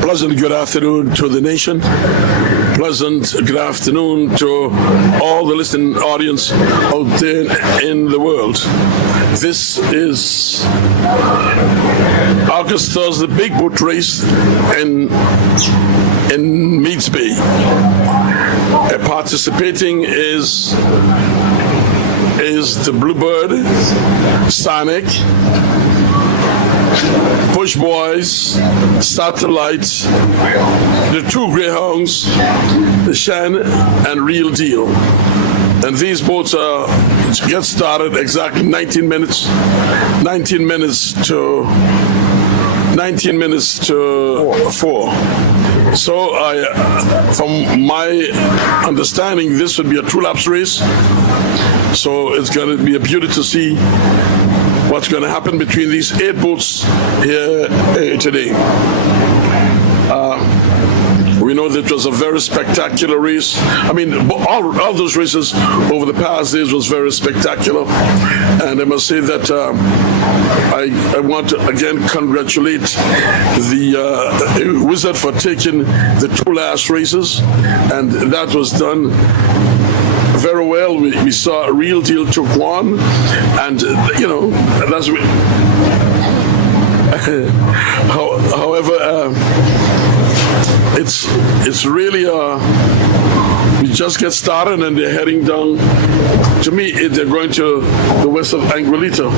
Pleasant good afternoon to the nation. Pleasant good afternoon to all the listening audience out there in the world. This is August Thursday big boat race in Meads Bay. Participating is the Bluebird, Sonic, Push Boys, Satellite, the two Greyhounds, the Shan, and Real Deal. And these boats get started exactly 19 minutes to 4. So from my understanding, this would be a 2-laps race. So it's going to be a beauty to see what's going to happen between these 8 boats here today. We know that it was a very spectacular race. I mean, all those races over the past days was very spectacular. And I must say that I want to again congratulate the Wizard for taking the 2 last races. And that was done very well. We saw Real Deal took one. And, that's... However, it's really we just get started and they're heading down. To me, they're going to the west of Anguilita,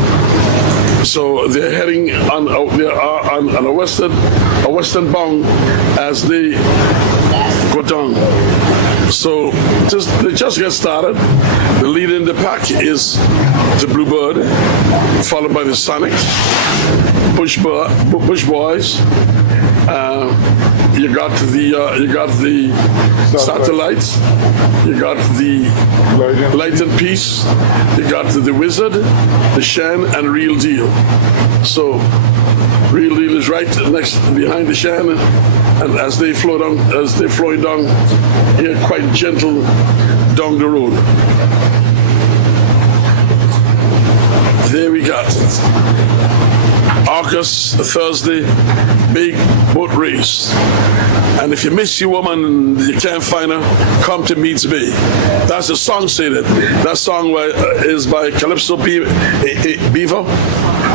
so they're heading on a western bound as they go down. So they just get started. The lead in the pack is the Bluebird, followed by the Sonic, Push Boys. You got the Satellites, you got the Light and Peace, you got the Wizard, the Shan, and Real Deal. So Real Deal is right next behind the Shan, and as they flow down, here quite gentle down the road. There we got it. August, Thursday, big boat race. And if you miss your woman and you can't find her, come to Meads Bay. That's the song say that. That song is by Calypso Beaver,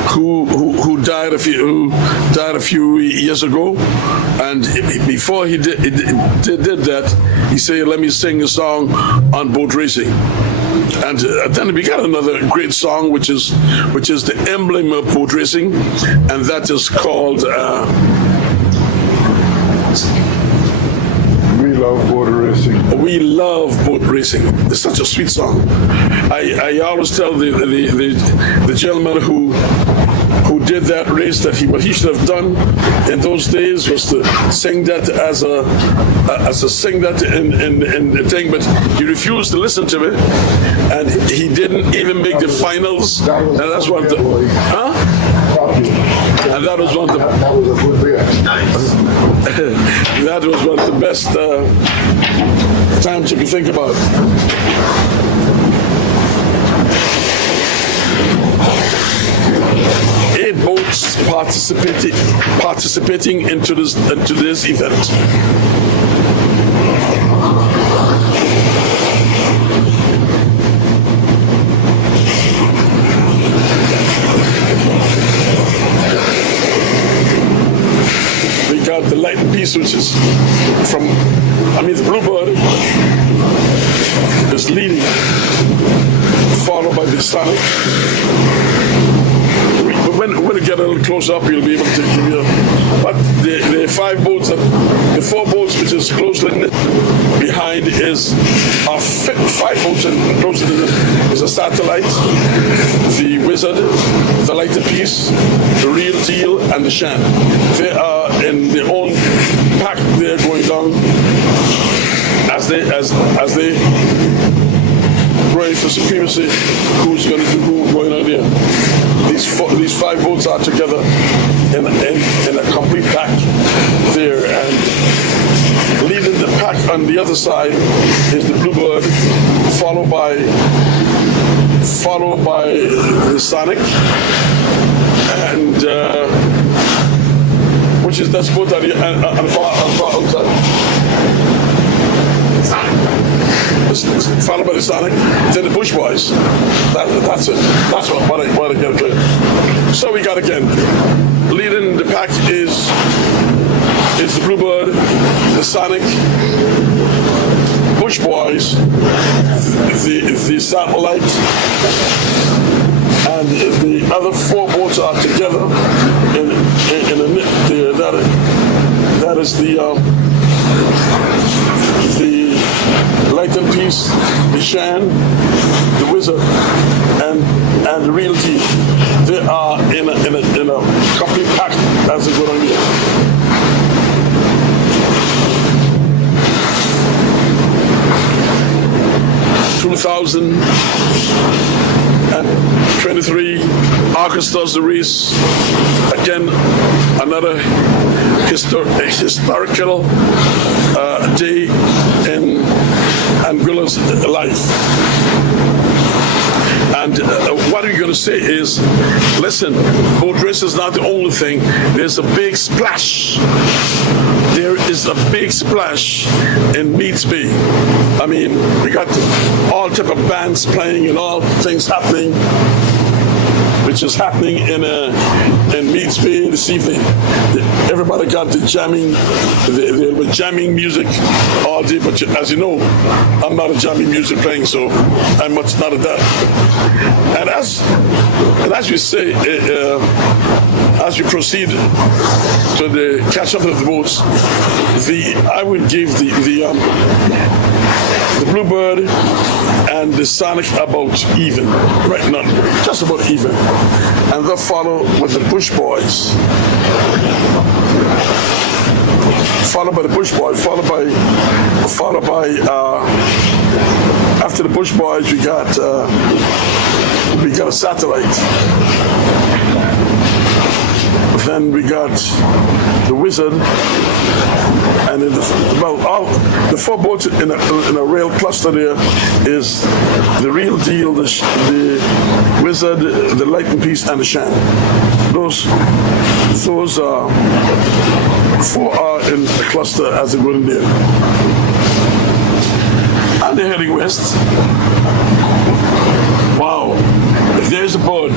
who died a few years ago. And before he did that, he said, "Let me sing a song on boat racing." And then we got another great song, which is the emblem of boat racing, and that is called We Love Boat Racing. We Love Boat Racing. It's such a sweet song. I always tell the gentleman who did that race that what he should have done in those days was to sing that as a sing that in the thing, but he refused to listen to it, and he didn't even make the finals. And that's one of the and that was one of the that was one of the best times you can think about. Boats participating into this event. We got the Light and Peace, which is the Bluebird is leading, followed by the Sonic. When we get a little close up, you'll be able to give you. But the 5 boats, the 4 boats, which is closely knit behind, is 5 boats and closer to this is a Satellite, the Wizard, the Light and Peace, the Real Deal, and the Shan. They are in their own pack. They're going down as they going for supremacy. Who's going on there? These 5 boats are together in a complete pack there, and leading the pack on the other side is the Bluebird, followed by the Sonic, and which is that's both on the far outside. Followed by the Sonic, then the Bush Boys. That's it. That's what I get clear. So we got again, leading the pack is the Bluebird, the Sonic, Bush Boys, the Satellite, and the other four boats are together in a that is the Light and Peace, the Shan, the Wizard, and the Real Deal. They are in a complete pack as they go on here. 2023 August does the race. Again, another historical day in Anguilla's life. And what we're going to say is, listen, boat race is not the only thing. There's a big splash. There is a big splash in Meads Bay. I mean, we got all type of bands playing and all things happening, which is happening in Meads Bay this evening. Everybody got the jamming, they were jamming music all day, but as you know, I'm not a jamming music playing, so I'm much not at that. And as we say, as we proceed to the catch up of the boats, I would give the Bluebird and the Sonic about even, right now, just about even. And they'll follow with the Bush Boys. Followed by the Bush Boys, followed by after the Bush Boys we got a Satellite. Then we got the Wizard, and all the four boats in a rail cluster there is the Real Deal, the Wizard, the Light and Peace, and the Shan. Those four are in the cluster as they go in there. And they're heading west. Wow, there's a bird.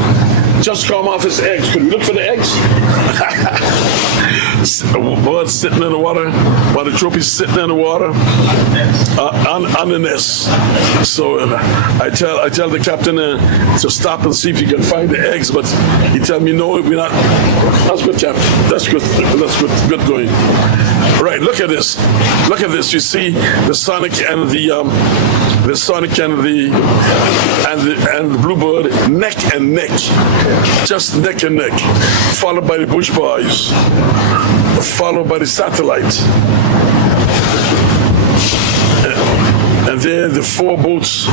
Just come off his eggs. Could we look for the eggs? A bird sitting in the water, while the trophy's sitting in the water on the nest. So I tell the captain to stop and see if he can find the eggs, but he tell me no, we're not. That's good, Captain. That's good. That's good going. Right. Look at this. Look at this. You see the Sonic and the Bluebird neck and neck, just neck and neck, followed by the Bush Boys, followed by the Satellite, and then the four boats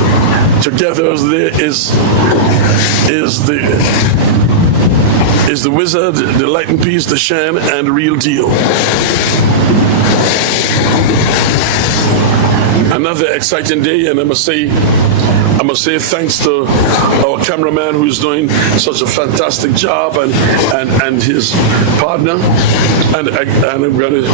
together. There is the Wizard, the Light and Peace, the Shan, and the Real Deal. Another exciting day, and I must say thanks to our cameraman who's doing such a fantastic job, and his partner, and I'm going to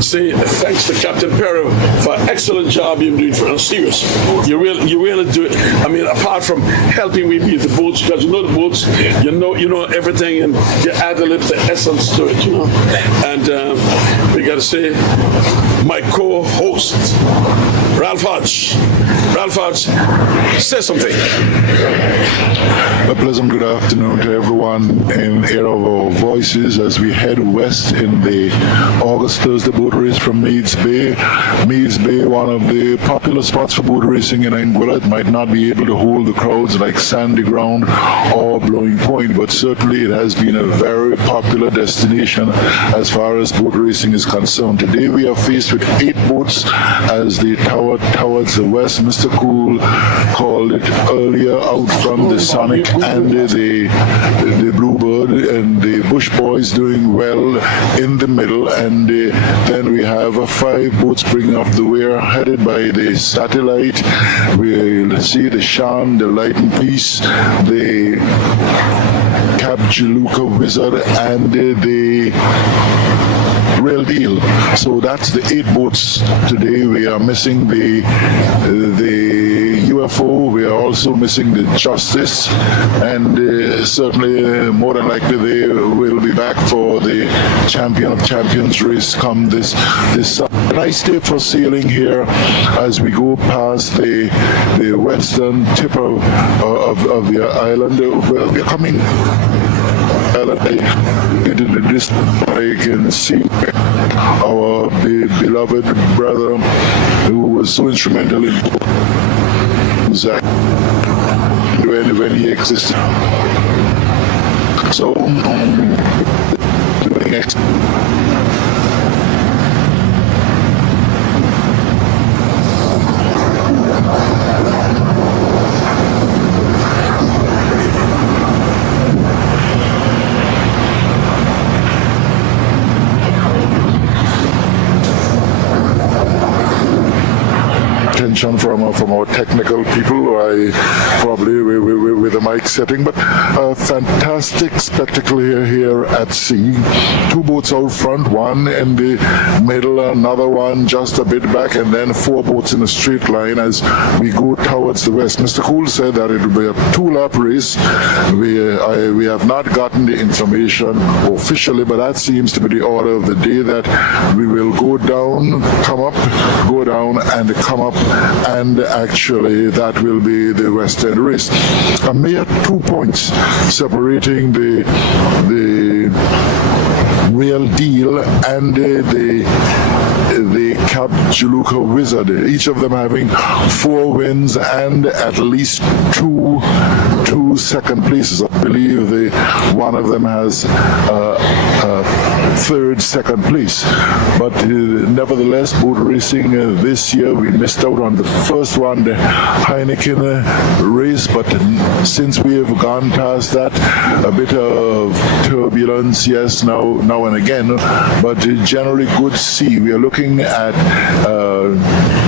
say thanks to Captain Perry for an excellent job you're doing for us. Serious, you really do it. I mean, apart from helping me with the boats, because you know the boats, you know everything, and you add a little essence to it, you know. And we got to say, my co-host, Ralph Hodge. Ralph Hodge, say something. A pleasant good afternoon to everyone in Air of Our Voices as we head west in the August Thursday boat race from Meads Bay. Meads Bay, one of the popular spots for boat racing in Anguilla. It might not be able to hold the crowds like Sandy Ground or Blowing Point, but certainly it has been a very popular destination as far as boat racing is concerned. Today we are faced with 8 boats as they tower towards the west. Mr. Cool called it earlier out from the Sonic and the Bluebird. Bluebird and the Bush Boys doing well in the middle, and then we have 5 boats bringing up the rear, headed by the Satellite. We'll see the Shan, the Light and Peace, the Cap Jaluka Wizard, and the Real Deal. So that's the 8 boats today. We are missing the UFO. We are also missing the Justice, and certainly more than likely they will be back for the Champion of Champions race come this a nice day for sailing here as we go past the western tip of the island. Well, we're coming into this. I can see our beloved brother who was so instrumental in Zach when he existed. So doing attention from our technical people, probably with the mic setting, but a fantastic spectacle here at sea. 2 boats out front, 1 in the middle, another one just a bit back, and then 4 boats in a straight line as we go towards the west. Mr. Cool said that it will be a 2-lap race. We have not gotten the information officially, but that seems to be the order of the day, that we will go down, come up, go down, and come up, and actually that will be the West End race. A mere 2 points separating the Real Deal and the Cap Jaluka Wizard, each of them having 4 wins and at least two second places. I believe one of them has third, second place. But nevertheless, boat racing this year, we missed out on the first one, the Heineken race, but since we have gone past that, a bit of turbulence, yes, now and again, but generally good sea. We are looking at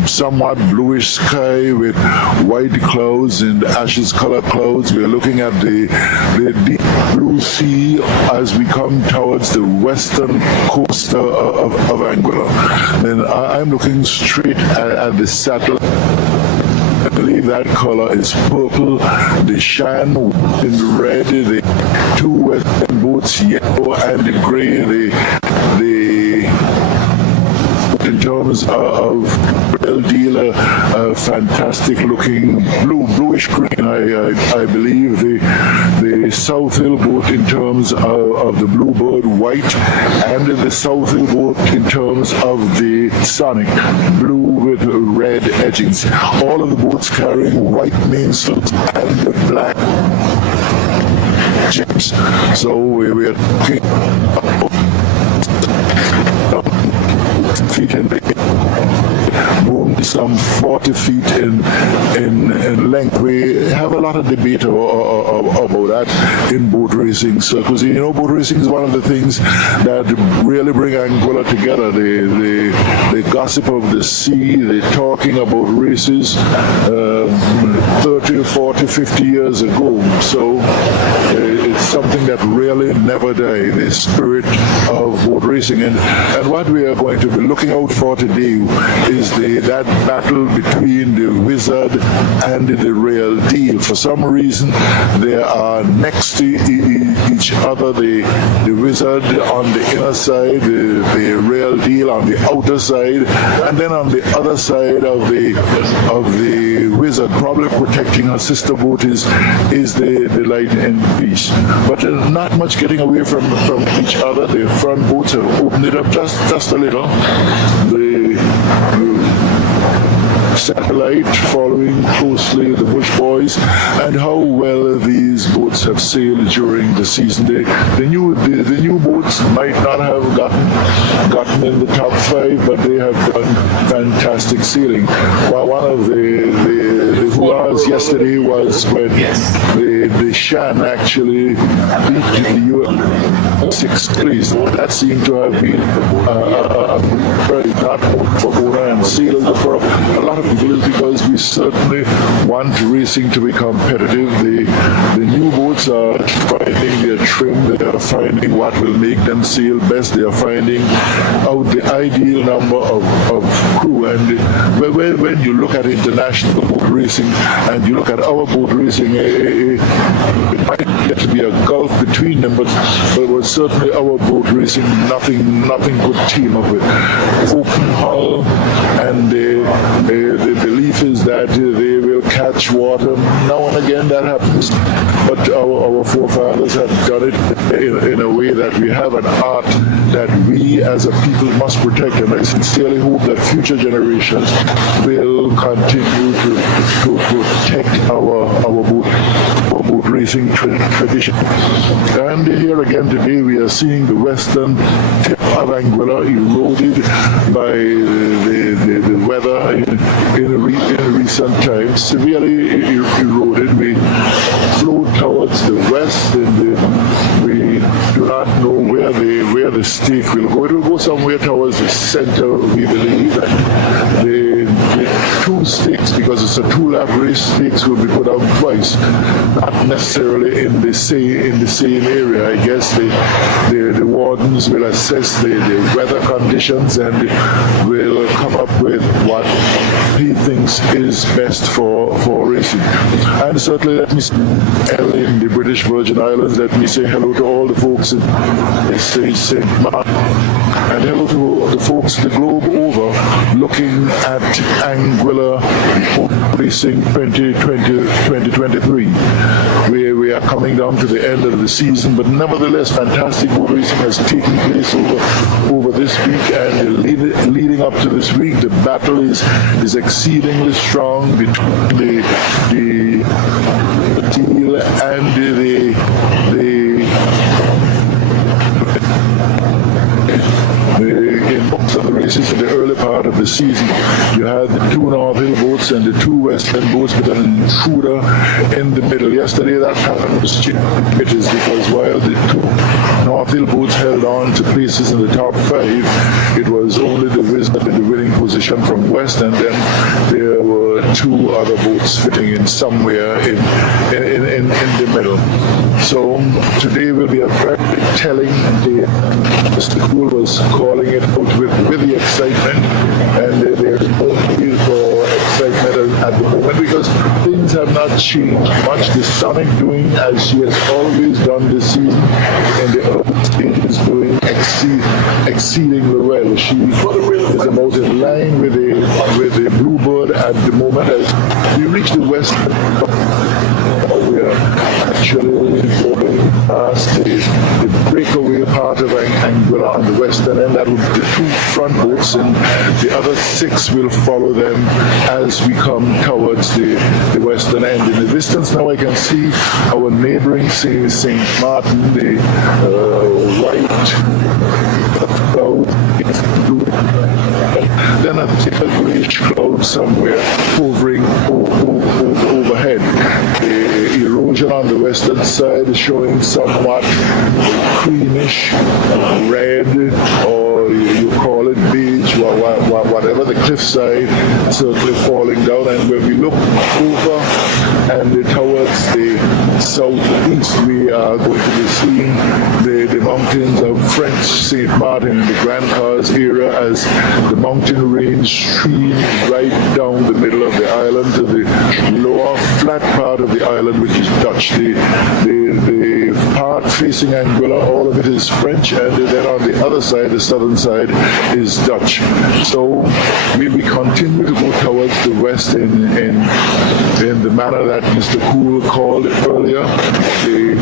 somewhat bluish sky with white clouds and ashes color clouds. We are looking at the deep blue sea as we come towards the western coast of Anguilla. Then I'm looking straight at the satellite. I believe that color is purple, the Shan in red, the 2 western boats yellow, and the gray, in terms of Real Deal, a fantastic looking bluish green, I believe. The South Hill boat in terms of the Bluebird white, and the South Hill boat in terms of the Sonic blue with red edgings. All of the boats carrying white mainsails and black jibs. So we are looking feet in the boom, some 40 feet in length. We have a lot of debate about that in boat racing circles. You know, boat racing is one of the things that really bring Anguilla together. The gossip of the sea, the talking about races 30, 40, 50 years ago. So it's something that really never dies, the spirit of boat racing. And what we are going to be looking out for today is that battle between the Wizard and the Real Deal. For some reason, they are next to each other. The Wizard on the inner side, the Real Deal on the outer side, and then on the other side of the Wizard, probably protecting her sister boat, is the Light and Peace. But not much getting away from each other. The front boats have opened it up just a little. The Satellite following closely the Bush Boys, and how well these boats have sailed during the season. The new boats might not have gotten in the top 5, but they have done fantastic sailing. While one of the 2 hours yesterday was when the Shan actually beat the US 6th place. That seemed to have been very not for Bona and Seal for a lot of people is because we certainly want racing to be competitive. The new boats are finding their trim, they are finding what will make them sail best, they are finding out the ideal number of crew. And when you look at international boat racing and you look at our boat racing, it might get to be a gulf between them, but certainly our boat racing, nothing could team up with. Open hull, and the belief is that they will catch water. Now and again that happens, but our forefathers have done it in a way that we have an art that we as a people must protect, and I sincerely hope that future generations will continue to protect our boat racing tradition. And here again today we are seeing the western tip of Anguilla eroded by the weather in recent times, severely eroded. We flowed towards the west, and we do not know where the stake will go. It will go somewhere towards the center, we believe. The two stakes, because it's a two-lap race, stakes will be put out twice, not necessarily in the same area. I guess the wardens will assess the weather conditions and will come up with what he thinks is best for racing. And certainly let me say, in the British Virgin Islands, let me say hello to all the folks in St. Martin, and hello to the folks the globe over looking at Anguilla Racing 2023. We are coming down to the end of the season, but nevertheless, fantastic boat racing has taken place over this week, and leading up to this week, the battle is exceedingly strong between the teal and the in most of the races in the early part of the season, you had the two North Hill boats and the two West End boats with an intruder in the middle. Yesterday that pattern was changed because while the two North Hill boats held on to places in the top 5, it was only the Wizard in the winning position from West, and then there were two other boats fitting in somewhere in the middle. So today will be a very telling day. Mr. Cool was calling it out with the excitement, and there's no need for excitement at the moment because things have not changed much. The Sonic doing as she has always done this season in the early stages, doing exceedingly well. She is about in line with the Bluebird at the moment. As we reach the west, we are actually going past the breakaway part of Anguilla on the western end. That will be the two front boats, and the other 6 will follow them as we come towards the western end. In the distance now I can see our neighboring St. Martin, the white cloud. Then I see a greyish cloud somewhere hovering overhead. The erosion on the western side is showing somewhat creamish red, or you call it beige, whatever the cliffside, certainly falling down. And when we look over and towards the southeast, we are going to be seeing the mountains of French St. Martin in the Grand Cars area as the mountain range streams right down the middle of the island to the lower flat part of the island, which is Dutch. The part facing Anguilla, all of it is French, and then on the other side, the southern side, is Dutch. So we continue to go towards the west in the manner that Mr. Cool called it earlier. The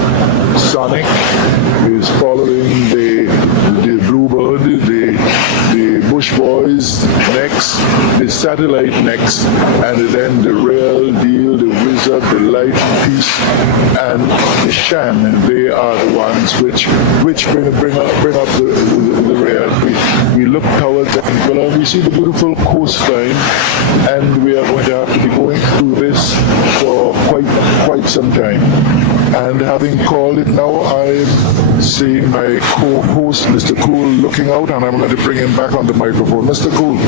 Sonic is following the Bluebird, the Bush Boys next, the Satellite next, and then the Real Deal, the Wizard, the Light Piece, and the Shan. They are the ones distance, which bring up the rear. We look towards the Anguilla, we see the beautiful coastline, and we are going to have to be going through this for quite some time. And having called it now, I'm seeing my co-host, Mr. Cool, looking out, and I'm going to bring him back on the microphone. Mr. Cool.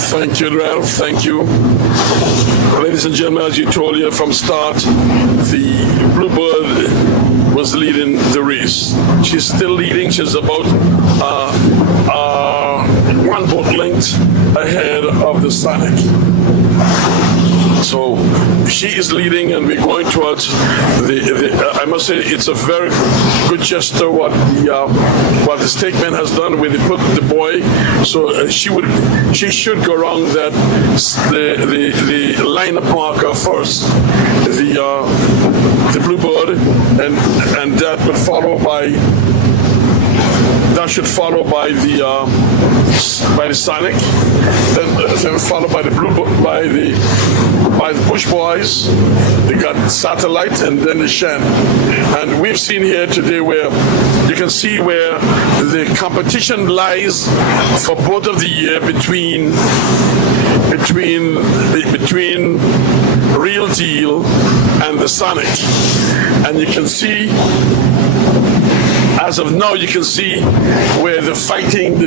Thank you, Ralph. Thank you. Ladies and gentlemen, as you told you from start, the Bluebird was leading the race. She's still leading. She's about 1 boat length ahead of the Sonic. So she is leading, and we're going towards I must say, it's a very good gesture what the stakeman has done with the buoy. So she should go around that the line marker first, the Bluebird, and that would follow by. That should follow by the Sonic, then followed by the Bluebird, by the Bush Boys. They got Satellite, and then the Shen. And we've seen here today where you can see where the competition lies for boat of the year between Real Deal and the Sonic, and you can see. As of now, you can see where the fighting, the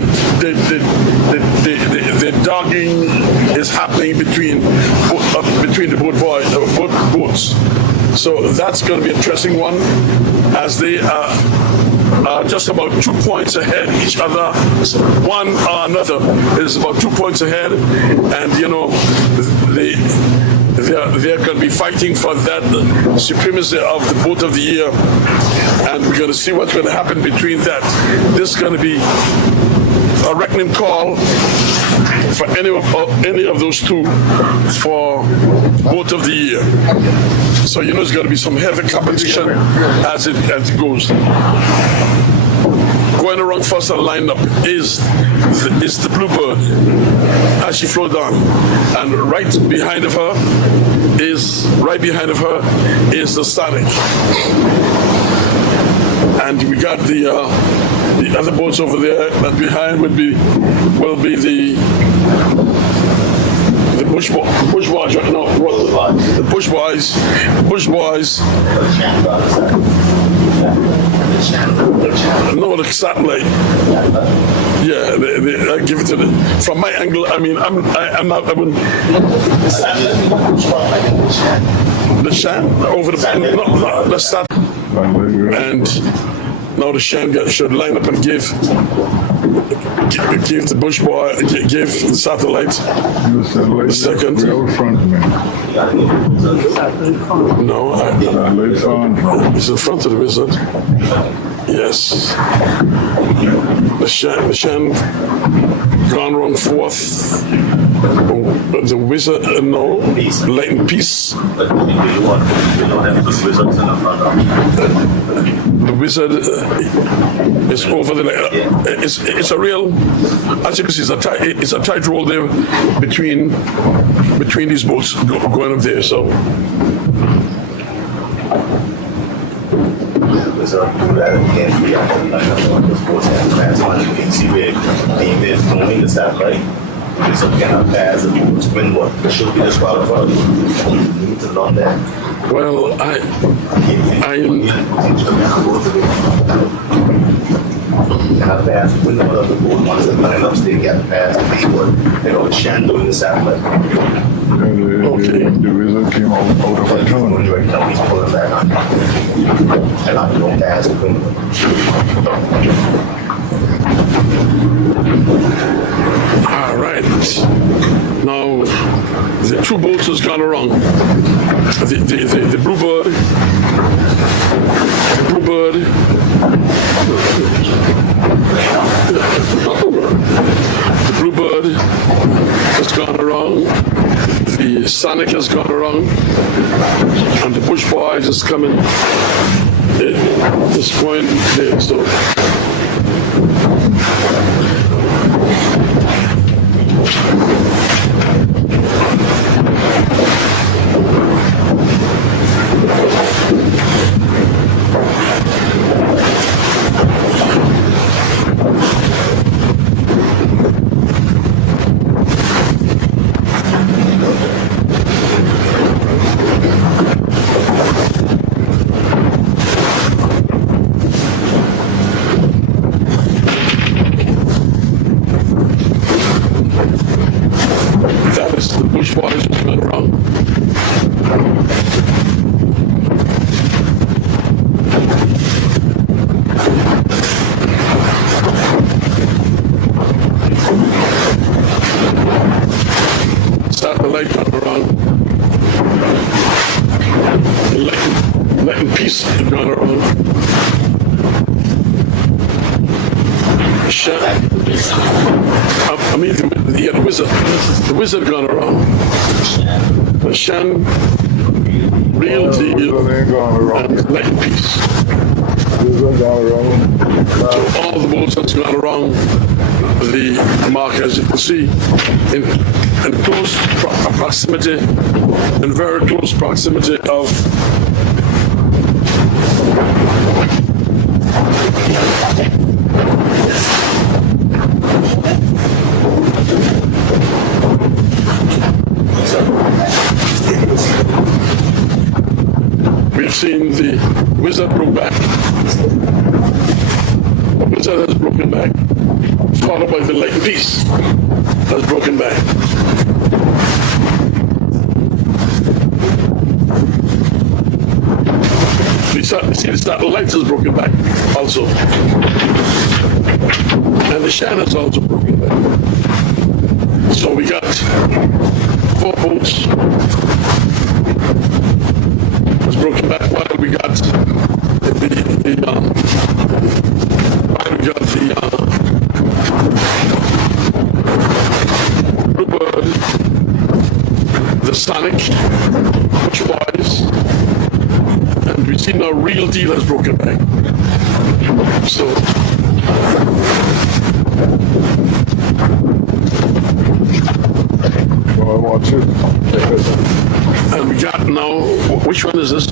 dogging is happening between the boats. So that's going to be an interesting one, as they are just about 2 points ahead each other. One or another is about 2 points ahead, and they're going to be fighting for that supremacy of the boat of the year, and we're going to see what's going to happen between that. This is going to be a reckoning call for any of those two for boat of the year. So there's going to be some heavy competition as it goes. Going around first on the lineup is the Bluebird as she flows down, and right behind of her is the Sonic, and we got the other boats over there. And behind will be the Bush Boys. No, the Bush Boys. No, the Satellite. Yeah, I give it to them. From my angle, I mean, I'm not. I wouldn't. The Shan over the Sat, and now the Shan should line up and give the Bush Boy, give the Satellite the second. No, it's in front of the Wizard. Yes. The Shan gone wrong fourth. The Wizard, no. Light and Peace. The Wizard is over the. It's a real. As you can see, it's a tight roll there between these boats going up there. So. So do that again. We have this boats and class one. You can see where there's throwing the Satellite. This kind of pass and spin what should be disqualified. You need to learn that. Well, I have passed when one of the board ones that line up, they get past the people. The Shan doing the Satellite. The Wizard came out of a turn. Right now he's pulling back on. And I don't pass the window. all right. Now the two boats has gone wrong. The Bluebird. The Bluebird has gone around. The Sonic has gone around, and the Bush Boys is coming at this point there. So. light gone around. Light and peace gone around. I mean, the wizard. The wizard gone around. The Shan, real deal, and light and peace. So all the boats that's gone around the mark, as you can see, in close proximity, in very close proximity of we've seen the wizard broke back. The wizard has broken back, followed by the light piece has broken back. You see the satellite has broken back also. And the Shan has also broken back. So we got 4 boats was broken back while we got the Bluebird, the Sonic, Butch Boys, and we see now Real Deal has broken back. So I want you. and we got now, which one is this?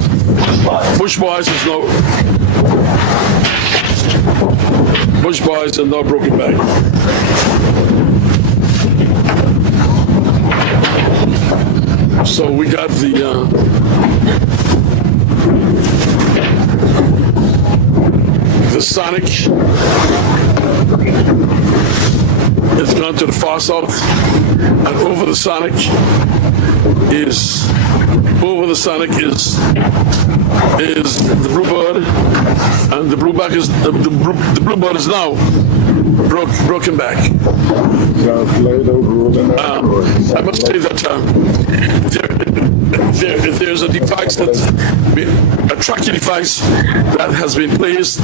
Bush Boys is now, Bush Boys are now broken back. So we got the Sonic. It's gone to the far south, and over the Sonic is the Bluebird, and the Bluebird is the Bluebird is now broken back. I must say that there's a device a tracking device that has been placed.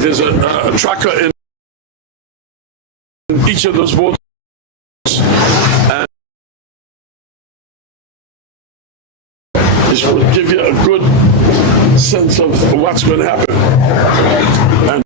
There's a tracker in each of those boats, and it will give you a good sense of what's going to happen. And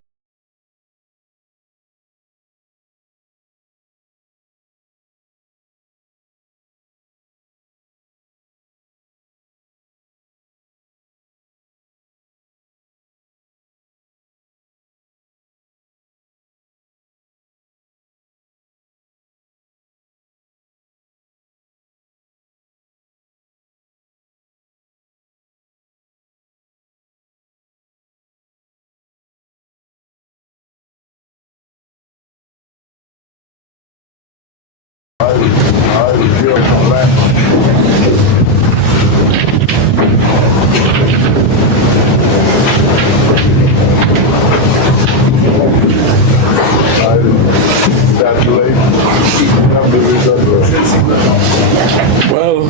well,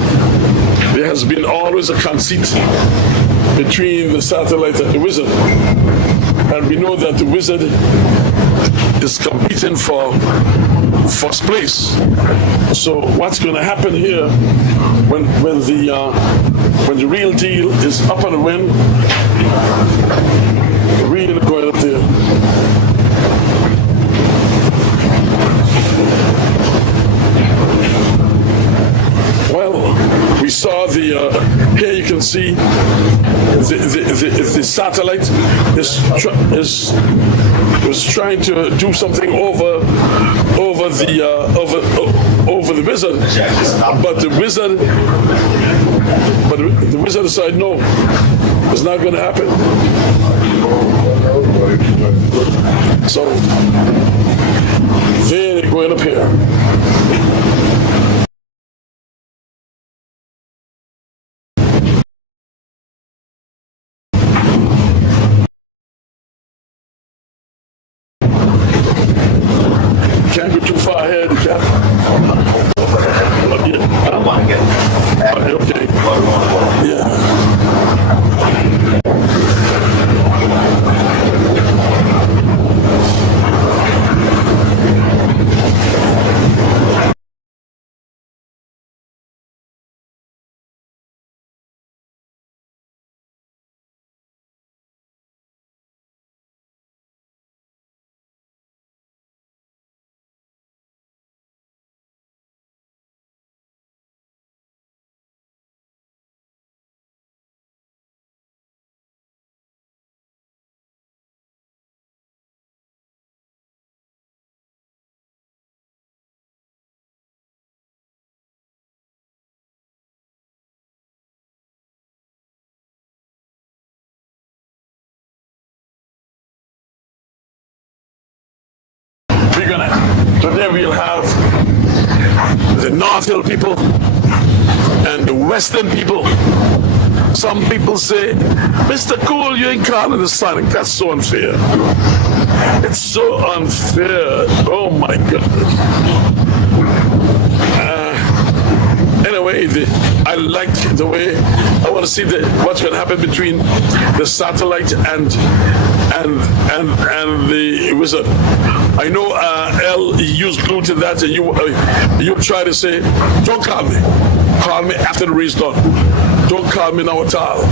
there has been always a conceit between the satellite and the wizard, and we know that the wizard is competing for first place. So what's going to happen here when the Real Deal is up on the wind? Really going up there. Well, we saw here you can see the satellite was trying to do something over the wizard, but the wizard decided no, it's not going to happen. So they're going up here. I don't want to get Okay. Yeah. Today we'll have the North Hill people and the Western people. Some people say, Mr. Cool, you ain't calling the Sonic. That's so unfair. It's so unfair. Oh my goodness. Anyway, I like the way I want to see what's going to happen between the satellite and the wizard. I know L used glue to that, and you try to say, don't call me. Call me after the race done. Don't call me now at all,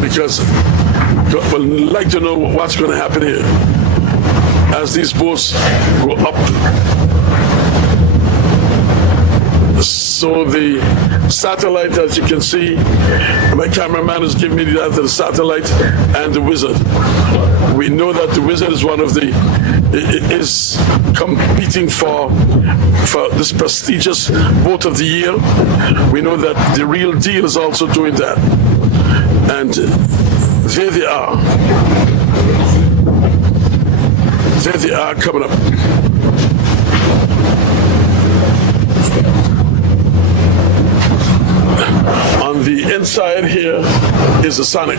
because I would like to know what's going to happen here as these boats go up. So the satellite, as you can see, my cameraman is giving me the satellite and the wizard. We know that the wizard is one of is competing for this prestigious boat of the year. We know that the real deal is also doing that. And there they are. There they are coming up. On the inside here is the Sonic,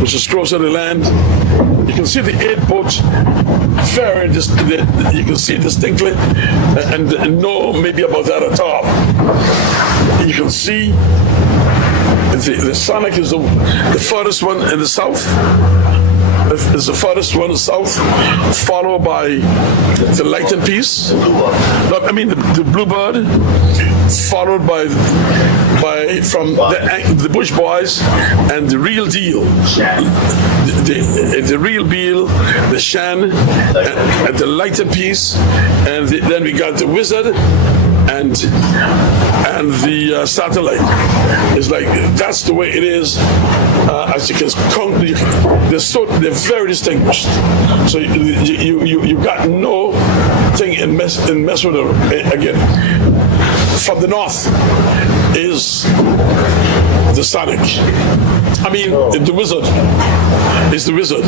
which is closer to the land. You can see the 8 boats very you can see distinctly, and no maybe about that at all. You can see the Sonic is the furthest one in the south. Is the farthest one south, followed by the Light and Peace. I mean the Bluebird, followed by from the Bush Boys and the Real Deal, the Real Deal, the Shan, and the Light and Peace, and then we got the Wizard and the Satellite. It's like that's the way it is. As you can count, they're very distinguished. So you got no thing in mess with them again. From the north is the Sonic. I mean, the Wizard is the Wizard.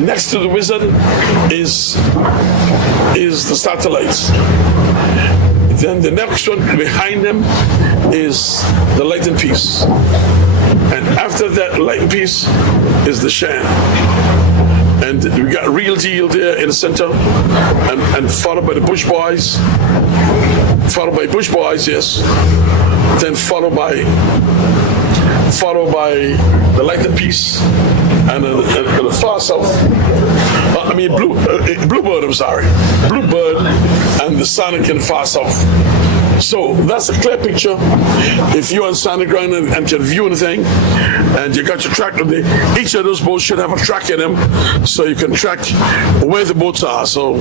Next to the Wizard is the Satellites. Then the next one behind them is the Light and Peace. And after that Light and Peace is the Shan. And we got Real Deal there in the center, and followed by the Bush Boys. Followed by Bush Boys, yes. Then followed by the Light and Peace, and the far south. Bluebird, I'm sorry. Bluebird and the Sonic in far south. So that's a clear picture. If you're on standing ground and can view anything, and you got your track, each of those boats should have a track in them, so you can track where the boats are. So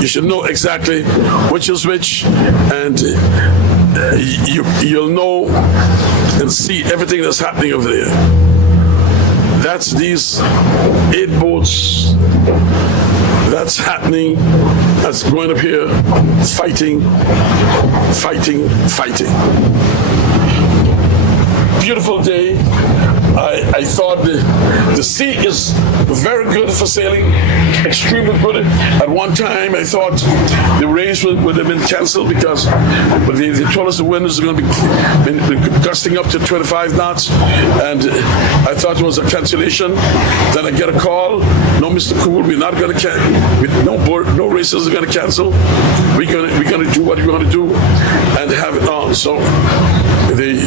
you should know exactly which is which, and you'll know and see everything that's happening over there. That's these 8 boats. That's happening. That's going up here, fighting. Beautiful day. I thought the sea is very good for sailing, extremely good. At one time, I thought the race would have been canceled because they told us the wind is going to be gusting up to 25 knots, and I thought it was a cancellation. Then I get a call, no, Mr. Cool, we're not going to no races are going to cancel. We're going to do what we're going to do and have it on. So the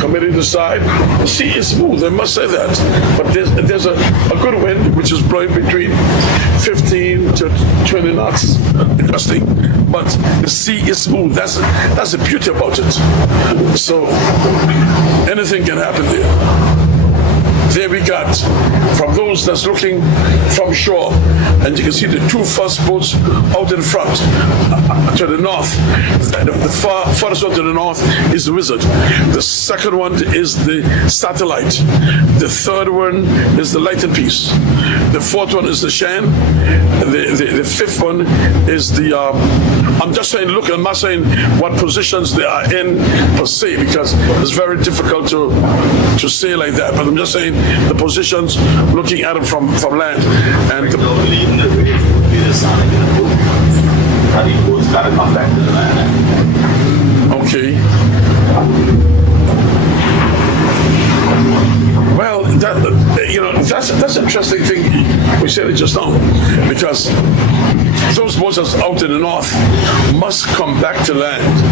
committee decide the sea is smooth. I must say that, but there's a good wind which is blowing between 15 to 20 knots, gusting. But the sea is smooth. That's the beauty about it. So anything can happen there. There we got, from those that's looking from shore, and you can see the two first boats out in front to the north. The farthest one to the north is the Wizard. The second one is the Satellite. The third one is the Light and Peace. The fourth one is the Shan. The fifth one is the, I'm just saying, look, I'm not saying what positions they are in per se, because it's very difficult to say like that, but I'm just saying the positions looking at them from land. And leading the race would be the Sonic in the boat. But the boat's got to come back to the land. Okay. Well, that's an interesting thing we said it just now, because those boats that's out in the north must come back to land.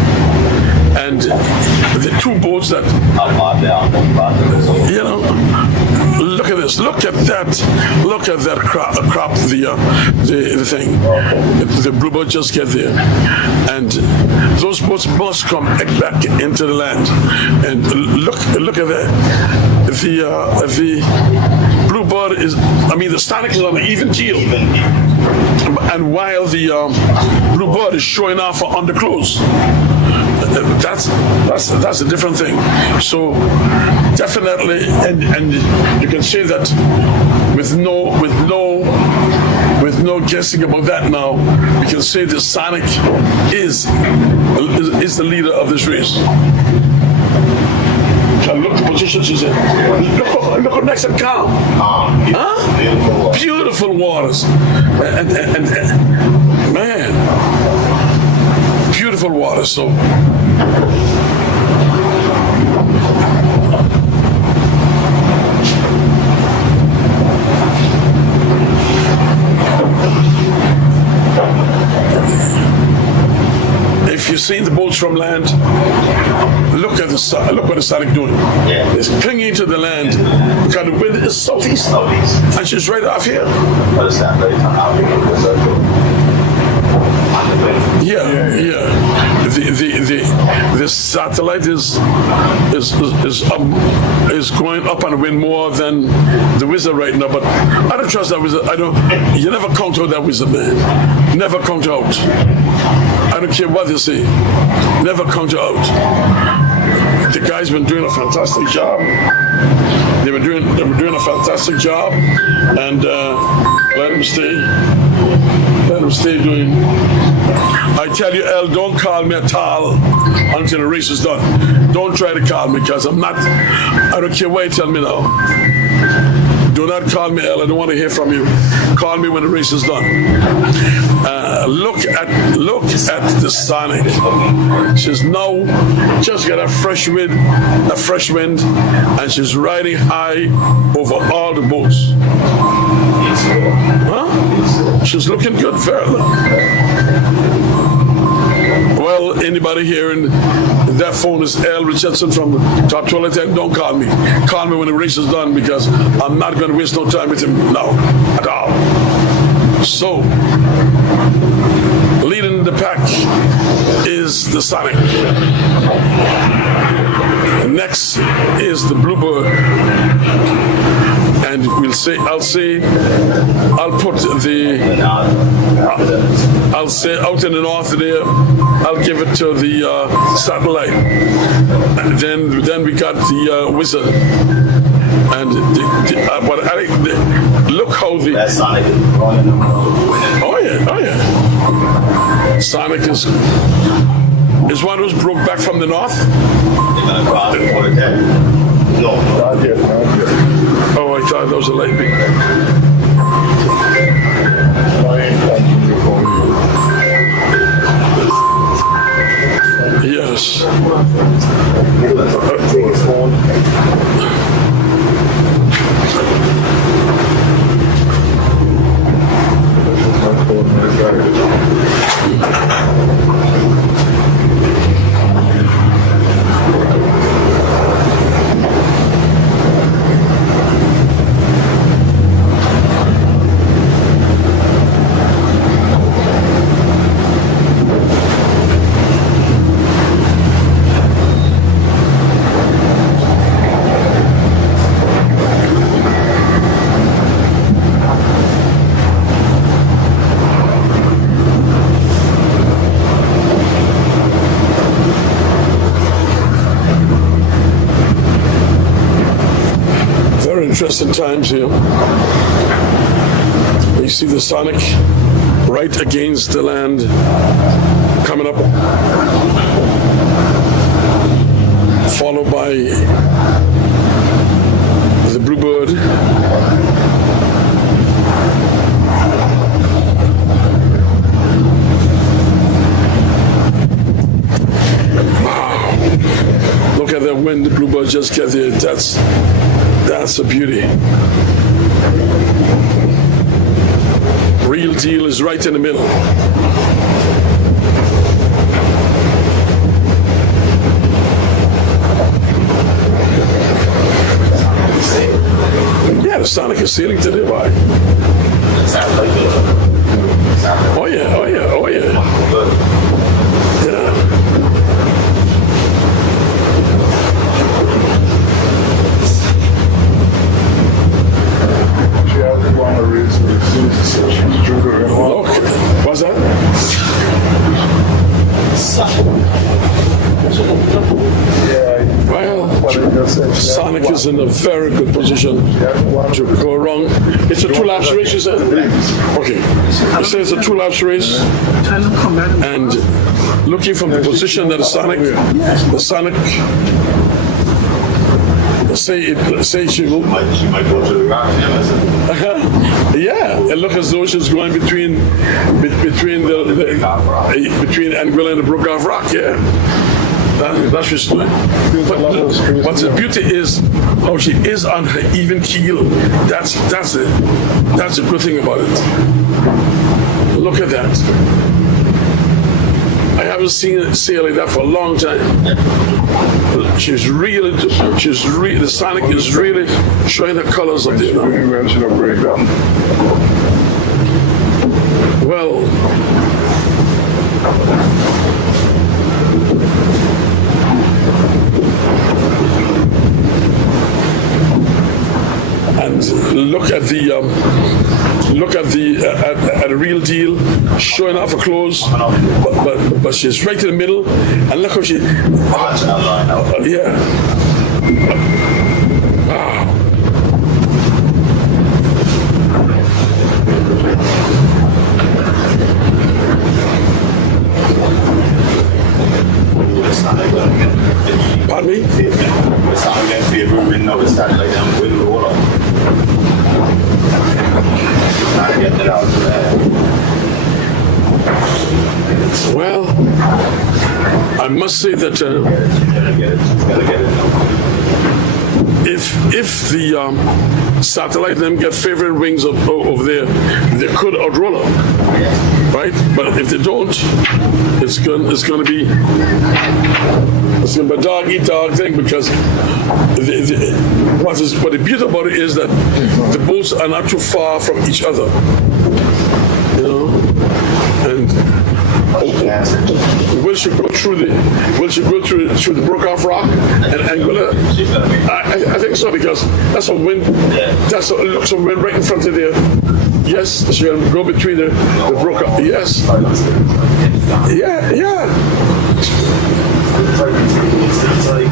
And the two boats that, look at this, look at that crop, the thing, the bluebird just get there, and those boats must come back into the land. And look at that, the bluebird is, the Sonic is on an even keel, and while the bluebird is showing off for underclothes. That's a different thing. So definitely, and you can say that with no guessing about that now, we can say the Sonic is the leader of this race. And look the position she's in. Look how nice and calm. Huh? Beautiful waters. And man. Beautiful water. So if you've seen the boats from land, look what the Sonic doing. Yeah. It's clinging to the land because the wind is southeast. And she's right off here. Yeah. The Satellite is going up on wind more than the Wizard right now. But I don't trust that Wizard. You never count out that Wizard, man. Never count out. I don't care what they say. Never count out. The guy's been doing a fantastic job. They've been doing a fantastic job, and let him stay. Let him stay doing. I tell you, El, don't call me at all until the race is done. Don't try to call me, because I don't care what you tell me now. Do not call me, El. I don't want to hear from you. Call me when the race is done. Look at the Sonic. She's now just got a fresh wind, and she's riding high over all the boats. Huh? She's looking good, fairly. Well, anybody hearing that phone is L. Richardson from Top Toilet. Don't call me. Call me when the race is done, because I'm not going to waste no time with him now at all. So, leading the pack is the Sonic. Next is the Bluebird. And I'll say out in the north there, I'll give it to the Satellite. And then we got the Wizard. And look how that Sonic is oh yeah. Sonic is one who's broke back from the north. They're gonna cross before the day. No. Not yet. Oh, I thought that was a light beat. Yes. Very interesting times here. You see the Sonic right against the land coming up, followed by the Bluebird. Wow. Look at that wind the Bluebird just get there. That's a beauty. Real deal is right in the middle. Yeah, the Sonic is sailing to the right. Oh yeah, oh yeah, oh yeah. Yeah. Look, what's that? Well, Sonic is in a very good position to go around. It's a 2 laps race, you said? Okay. It says a 2 laps race. And looking from the position that the Sonic say she will. She might go to the rock. Yeah, it looks as though she's going between Anguilla and the Brook of Rock. Yeah, that's just doing. But the beauty is how she is on her even keel. That's a good thing about it. Look at that. I haven't seen it sail like that for a long time. The Sonic is really showing the colors of the. Well, and look at the real deal, showing off her clothes, but she's right in the middle, and look how she, yeah. Wow. Pardon me? It's not again favorite wind now. It's starting like them wind roller. Trying to get that out of there. Well, I must say that if the satellite them get favorite wings over there, they could outroll her, right? But if they don't, it's going to be a dog eat dog thing, because what the beauty about it is that the boats are not too far from each other, you know, and. Will she go through the Brook Rock and Anguilla? I think so, because that's a wind. That's a wind right in front of there. Yes, she will go between the Brook. Yes. Yeah.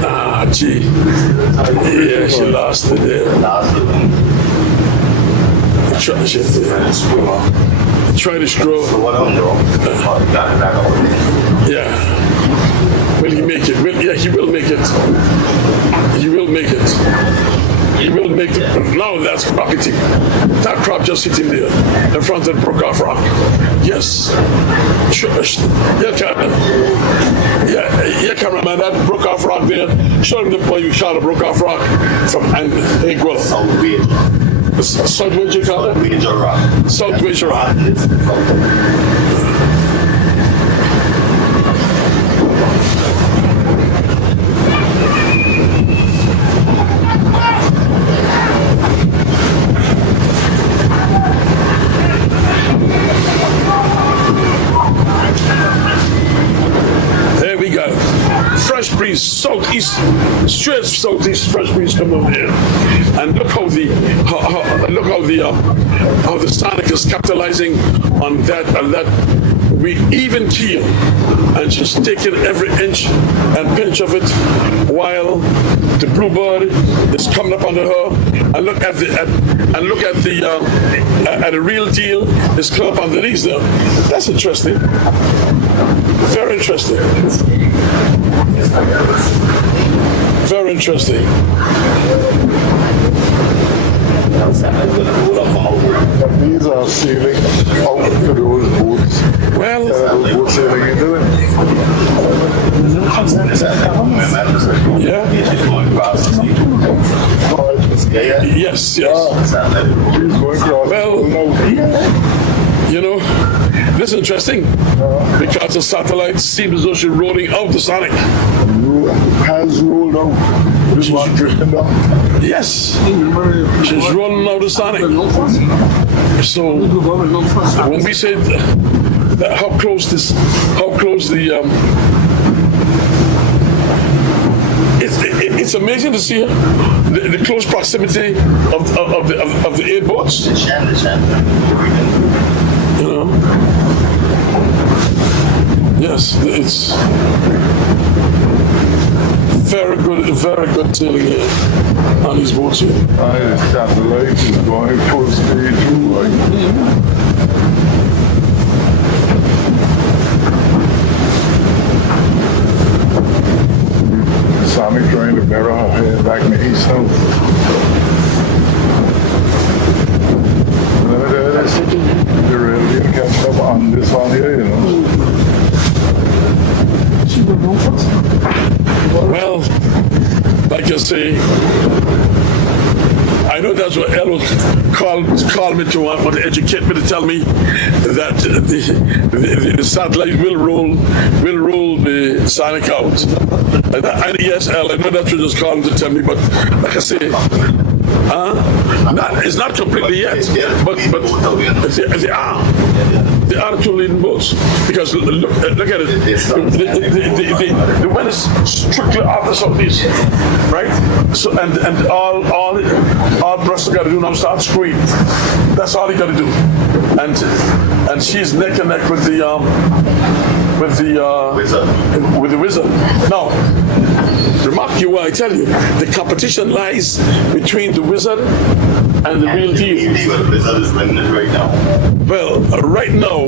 Ah, gee. Yeah, she lost it there. Try to screw. Yeah. Will he make it? he will make it. He will make it. He will make it. Now that's crop hitting. That crop just hit him there in front of the broke off rock. Yes. Sure. Yeah, cameraman, that broke off rock there. Show him the point you shot a broke off rock from Anguilla. Southwest, you call it? Southwest rock. There we go. Fresh breeze, southeast, straight southeast, fresh breeze come over here, and look how the Sonic is capitalizing on that even keel, and just taking every inch and pinch of it, while the bluebird is coming up under her, and look at the real deal is coming up underneath there. That's interesting. Very interesting. Very interesting. These are sailing out to those boats. Well, Boat sailing into them. yeah. Yes, yes. She's going across. Well, you know, this is interesting because the satellite seems as though she's rolling out the Sonic. Has rolled out. This one drifting down. Yes, she's rolling out the Sonic. So when we say that how close the it's amazing to see the close proximity of the air boats. You know, yes, it's very good sailing here on these boats here. The satellite is going full speed through. Sonic trying to mirror her head back in the east now. They're really getting catch up on this one here, you know. Well, like I say, I know that's what Ella called me to want to educate me, to tell me that the satellite will roll the Sonic out. And yes, Ella, I know that's what you just called to tell me, but like I say, it's not completely yet, but they are. They are two leading boats, because look at it. The wind is strictly off the southeast, right? So and all Brussels got to do now is start screen. That's all he got to do, and she's neck and neck with the wizard. Now, remark you what I tell you, the competition lies between the wizard and the real deal. The wizard is winning it right now. Well, right now,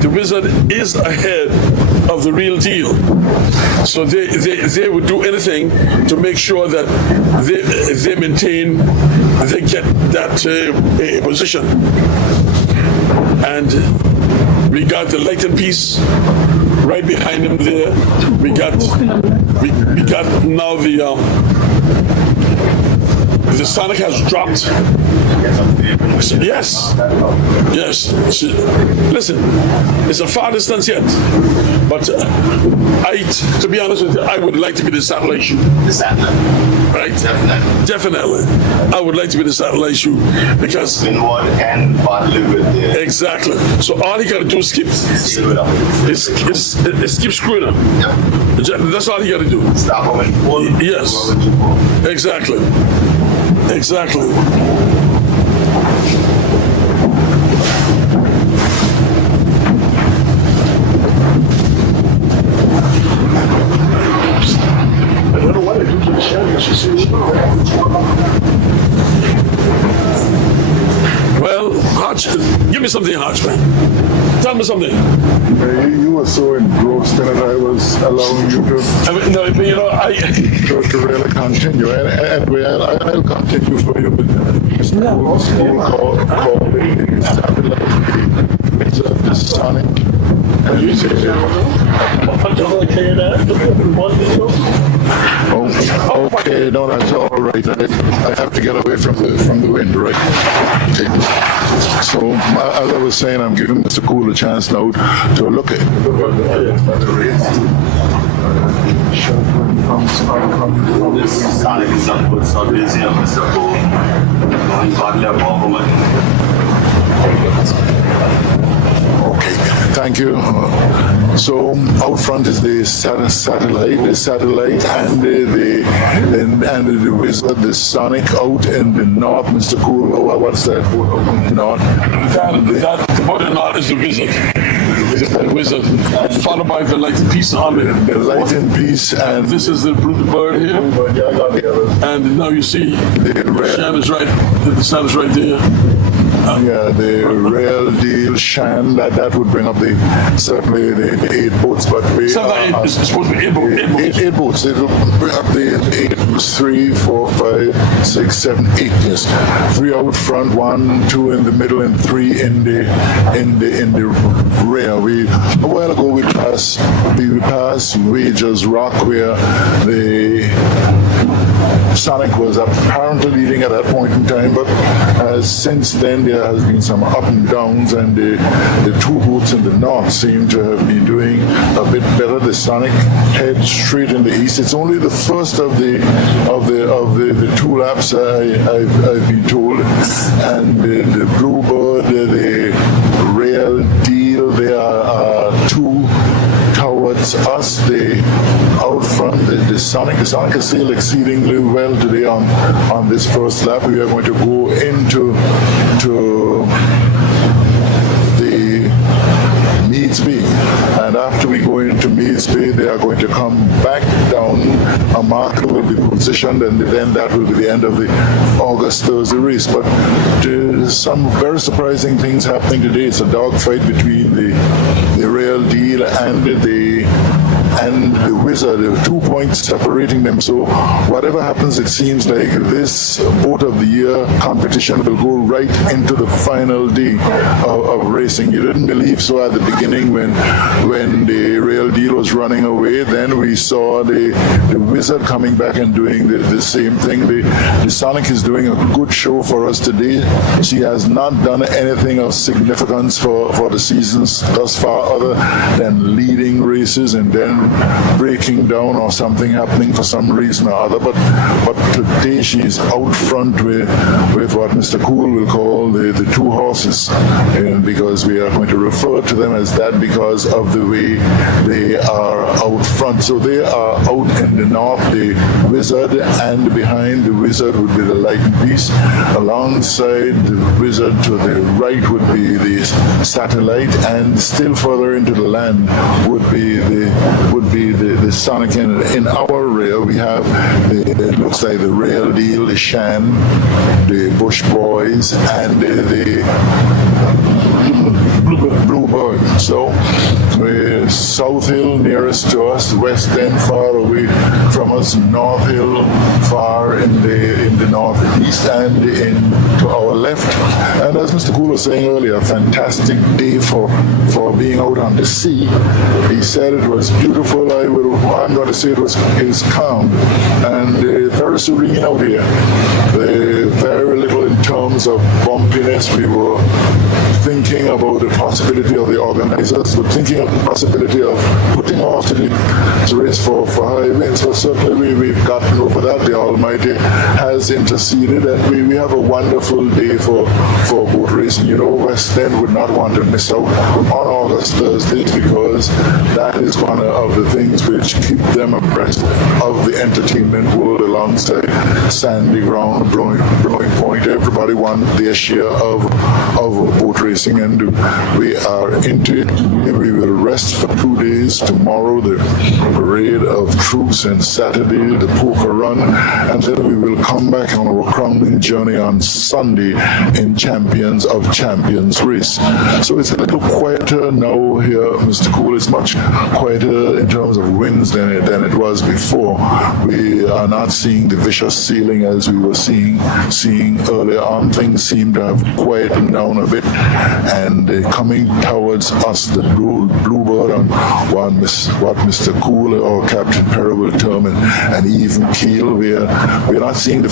the wizard is ahead of the real deal. So they would do anything to make sure that they get that position. And we got the lighting piece right behind them there. We got now the Sonic has dropped. Yes. Listen, it's a far distance yet, but to be honest with you, I would like to be the satellite shoe. The satellite. Right? Definitely. I would like to be the satellite shoe, because Windward and partly with the... Exactly. So all he got to do is keep screwing up. Yep. That's all he got to do. Stop when you pull. Yes. Exactly. I don't know why they do the Well, Hodge, give me something, Hodge, man. tell me something. You were so engrossed in it, I was allowing you to No, but you know, to really continue. And anyway, I'll continue for you with Mr. Cool's called the satellite. It's a sonic. And you say, oh, okay, no, that's all right. I have to get away from the wind, right? Okay. So, as I was saying, I'm giving Mr. Cool a chance now to look at the race. This Sonic is not good, so busy, Mr. Cole. Going back there, Okay, thank you. So out front is the satellite, and the wizard, the Sonic out in the north, Mr. Cool. Oh, what's that? North. that the body north is the wizard. The wizard, followed by the light and peace army. The light and peace, and this is the blue bird here. And now you see the sun is right. The sun is right there. yeah, the real deal Shan, that would bring up certainly the 8 boats, but we It's supposed to be 8 boats. 8 boats. It will bring up the 8, 3, 4, 5, 6, 7, 8. Yes, 3 out front, 1, 2 in the middle, and 3 in the rear. A while ago we passed Wages Rock, where the Sonic was apparently leading at that point in time, but since then there has been some up and downs, and the 2 boats in the north seem to have been doing a bit better. The Sonic heads straight in the east. It's only the first of the 2 laps, I've been told, and the Bluebird, the real deal, there are 2 towards us. The out front, the Sonic is sailed exceedingly well today on this first lap. We are going to go into the Meads Bay, and after we go into Meads Bay, they are going to come back down. A marker will be positioned, and then that will be the end of the August Thursday race. But there's some very surprising things happening today. It's a dogfight between the real deal and the Wizard. There are 2 points separating them. So whatever happens, it seems like this boat of the year competition will go right into the final day of racing. You didn't believe so at the beginning when the real deal was running away. Then we saw the Wizard coming back and doing the same thing. The Sonic is doing a good show for us today. She has not done anything of significance for the seasons thus far, other than leading races and then breaking down or something happening for some reason or other. But today she's out front with what Mr. Cool will call the 2 horses, and because we are going to refer to them as that because of the way they are out front. So they are out in the north, the Wizard, and behind the Wizard would be the Light and Peace. Alongside the Wizard to the right would be the Satellite, and still further into the land would be the Sonic. And in our rear we have it looks like the real deal, the Shan, the Bush Boys, and the Bluebird. So South Hill nearest to us, West End far away from us, North Hill far in the northeast, and to our left. And as Mr. Cool was saying earlier, a fantastic day for being out on the sea. He said it was beautiful. I'm going to say it was calm and very serene out here. Very little in terms of bumpiness. We were thinking about the possibility of the organizers, but thinking of the possibility of putting off the race for high winds. So certainly we've gotten over that. The Almighty has interceded, and we have a wonderful day for boat racing. You know, West End would not want to miss out on August Thursday, because that is one of the things which keep them abreast of the entertainment world alongside Sandy Ground, Blowing Point. Everybody want their share of boat racing, and we are into it. We will rest for 2 days. Tomorrow, the parade of troops, and Saturday, the poker run, and then we will come back on our crowning journey on Sunday in Champions of Champions race. So it's a little quieter now here, Mr. Cole. It's much quieter in terms of winds than it was before. We are not seeing the vicious ceiling as we were seeing earlier on. Things seem to have quietened down a bit, and coming towards us, the bluebird on what Mr. Cool or Captain Perry will term an even keel. We're not seeing the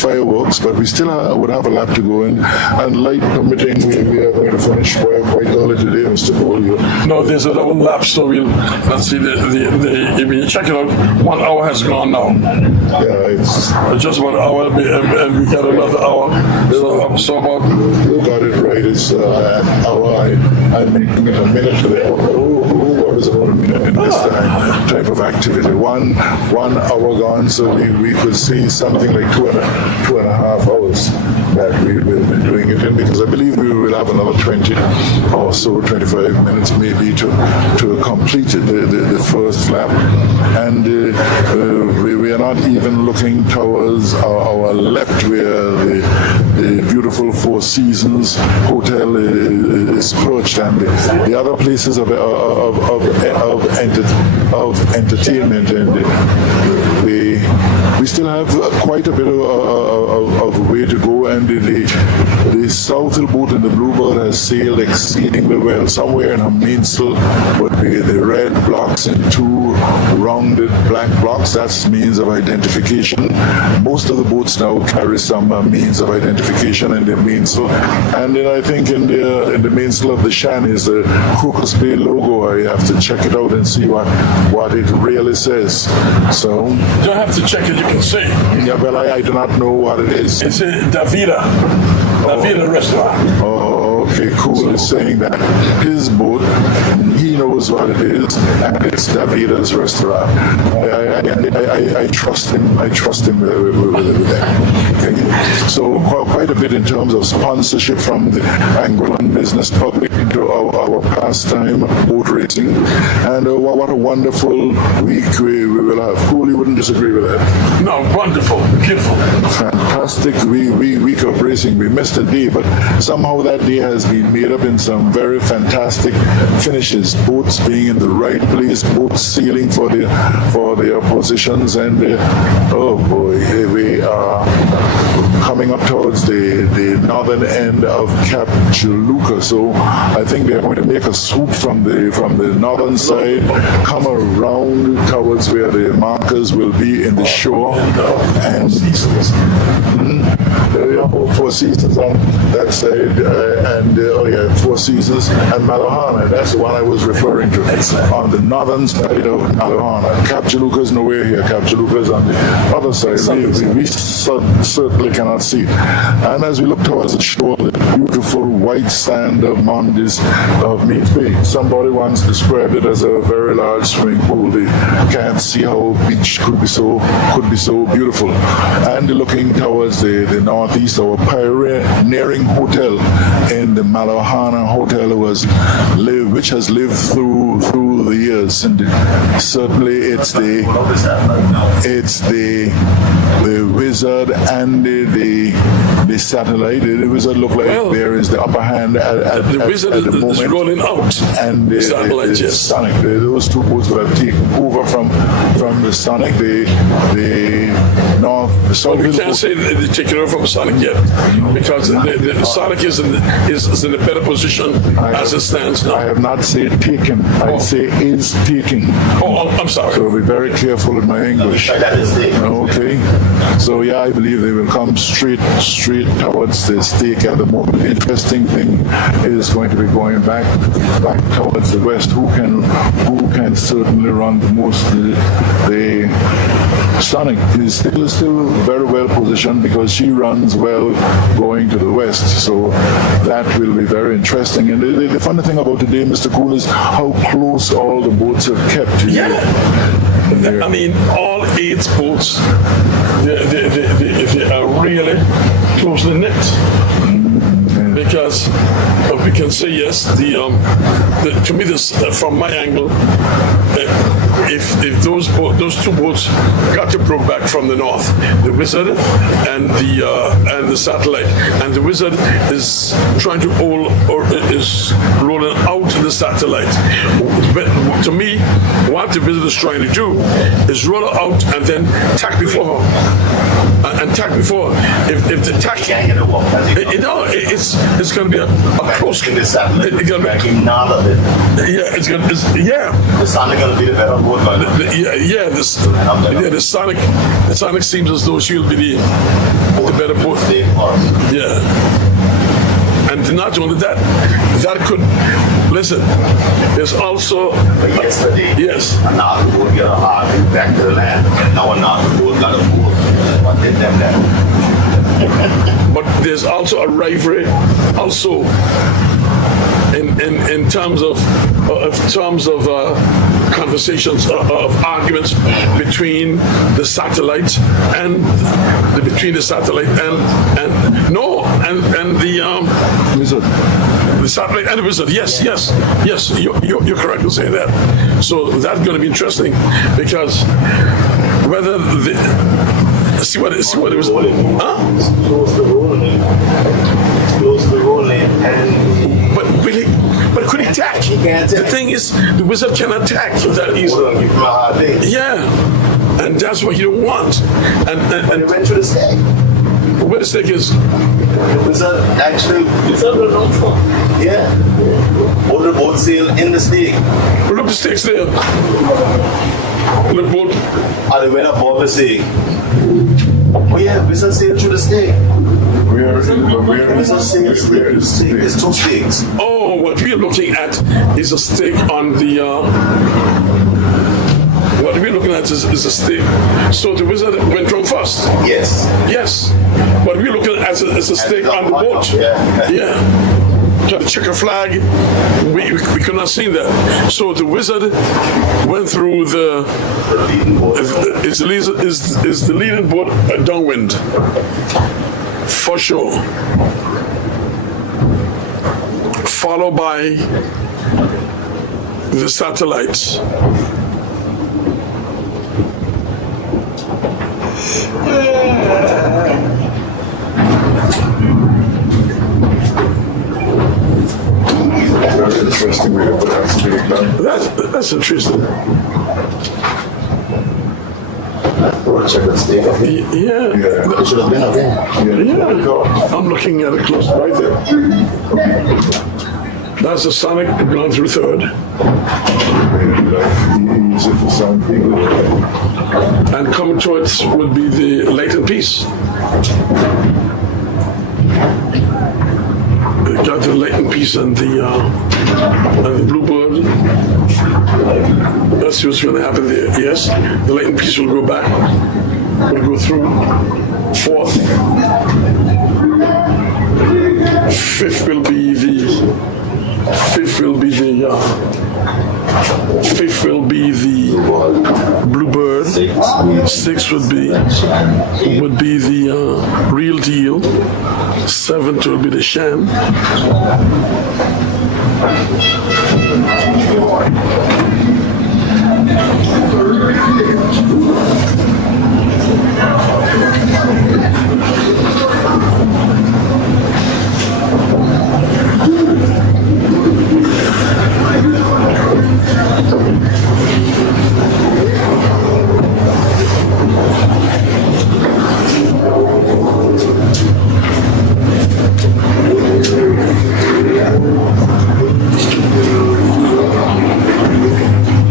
fireworks, but we still would have a lap to go in, and light permitting, we are going to finish quite early today, Mr. Cole. No, there's a double lap, so let's see, when you check it out, 1 hour has gone now. Yeah, it's just about an hour, and we got another hour. So about. You got it right. It's an hour. I'm making it a minute to the hour. Who was about a minute in this type of activity? One hour gone, so we could see something like two and a half hours that we will be doing it in, because I believe we will have another 20 or so, 25 minutes maybe to complete the first lap. And we are not even looking towards our left, where the beautiful Four Seasons Hotel is perched, and the other places of entertainment, and we still have quite a bit of way to go, and the Southhill boat and the Bluebird has sailed exceedingly well. Somewhere in her mainsail would be the red blocks and 2 rounded black blocks. That's means of identification. Most of the boats now carry some means of identification in their mainsail, and then I think in the mainsail of the Shan is the Crocus Bay logo. I have to check it out and see what it really says. So you don't have to check it, you can see. Yeah, well, I do not know what it is. It's a Davida restaurant. Oh, okay, cool. Is saying that his boat, he knows what it is, and it's Davida's restaurant. I trust him. I trust him with that. Okay. So quite a bit in terms of sponsorship from the Angolan business public into our pastime boat racing, and what a wonderful week we will have. Cool, you wouldn't disagree with that? No, wonderful, beautiful, fantastic week of racing. We missed a day, but somehow that day has been made up in some very fantastic finishes. Boats being in the right place, boats sailing for their positions, and oh boy, we are coming up towards the northern end of Cap Jaluka. So I think they're going to make a swoop from the northern side, come around towards where the markers will be in the shore, and Four Seasons on that side, and Four Seasons and Malahana. That's the one I was referring to. On the northern side of Malahana. Cap Jaluka is nowhere here. Cap Jaluka is on the other side. We certainly cannot see it. And as we look towards the shore, the beautiful white sand of Mondays of Meads Bay. Somebody once described it as a very large swimming pool. They can't see how beach could be so beautiful. And looking towards the northeast, our pioneering hotel in the Malahana Hotel which has lived through the years, and certainly it's the Wizard and the Satellite. The Wizard look like there is the upper hand at the Wizard at the moment. Is rolling out, and the Sonic. Those two boats would have taken over from the Sonic. The North. The South. Well, we can't say they're taking over from Sonic yet, because the Sonic is in a better position as it stands now. I have not said taken. I say is taking. Oh, I'm sorry. So be very careful with my English. Okay. So yeah, I believe they will come straight towards the stake at the moment. The interesting thing is going to be going back towards the west. Who can certainly run the most? The Sonic is still very well positioned because she runs well going to the west. So that will be very interesting. And the funny thing about today, Mr. Cool, is how close all the boats have kept. Yeah. I mean, all 8 boats, they are really closely knit. Because we can say yes. To me, this from my angle, if those two boats got to broke back from the north, the Wizard and the Satellite, and the Wizard is trying to is rolling out the Satellite. But to me, what the Wizard is trying to do is roll her out and then tack before her, and tack before. If the tack, it's going to be a close. The Satellite. It's going to be. Yeah, it's going to. Yeah. The Sonic going to be the better boat. The Sonic seems as though she'll be the better boat. Yeah. And not only that, that could, listen, there's also... But yesterday, yes. another boat got a hard back to the land. Now another boat got a boat. What did them that? But there's also a rivalry also in terms of conversations of arguments between the Satellite and the Wizard. The Satellite and the Wizard. Yes. You're correct in saying that. So that's going to be interesting because whether the see what it was. Huh? Close the rolling. But could he attack? He can't attack. The thing is, the Wizard can attack that easily. Give him a hard day. Yeah, and that's what you don't want. And He went through the stake. where the stake is. Wizard actually. Yeah. All the boat sail in the stake. Look, the stake's there. Look, boat. And they went above the stake. Oh yeah, Wizard sailed through the stake. Where is Wizard sailed. There's two stakes. Oh, what we are looking at is a stake on the. What we're looking at is a stake. So the Wizard went wrong first. Yes. Yes. What we're looking at is a stake on the boat. Yeah. Got a checker flag. We could not see that. So the Wizard went through the is the leading boat downwind for sure. Followed by the Satellites. That's an interesting way to put that stake down. That's interesting. Check the stake. Yeah. It should have been okay. Yeah. I'm looking at it close right there. That's the Sonic going through third. Easy for some people. And coming towards would be the Light and Peace. Got the Light and Peace and the Bluebird. Let's see what's going to happen there. Yes, the Light and Peace will go back. Will go through. Fourth. Fifth will be the Bluebird. Sixth would be the Real Deal. Seventh will be the Shan.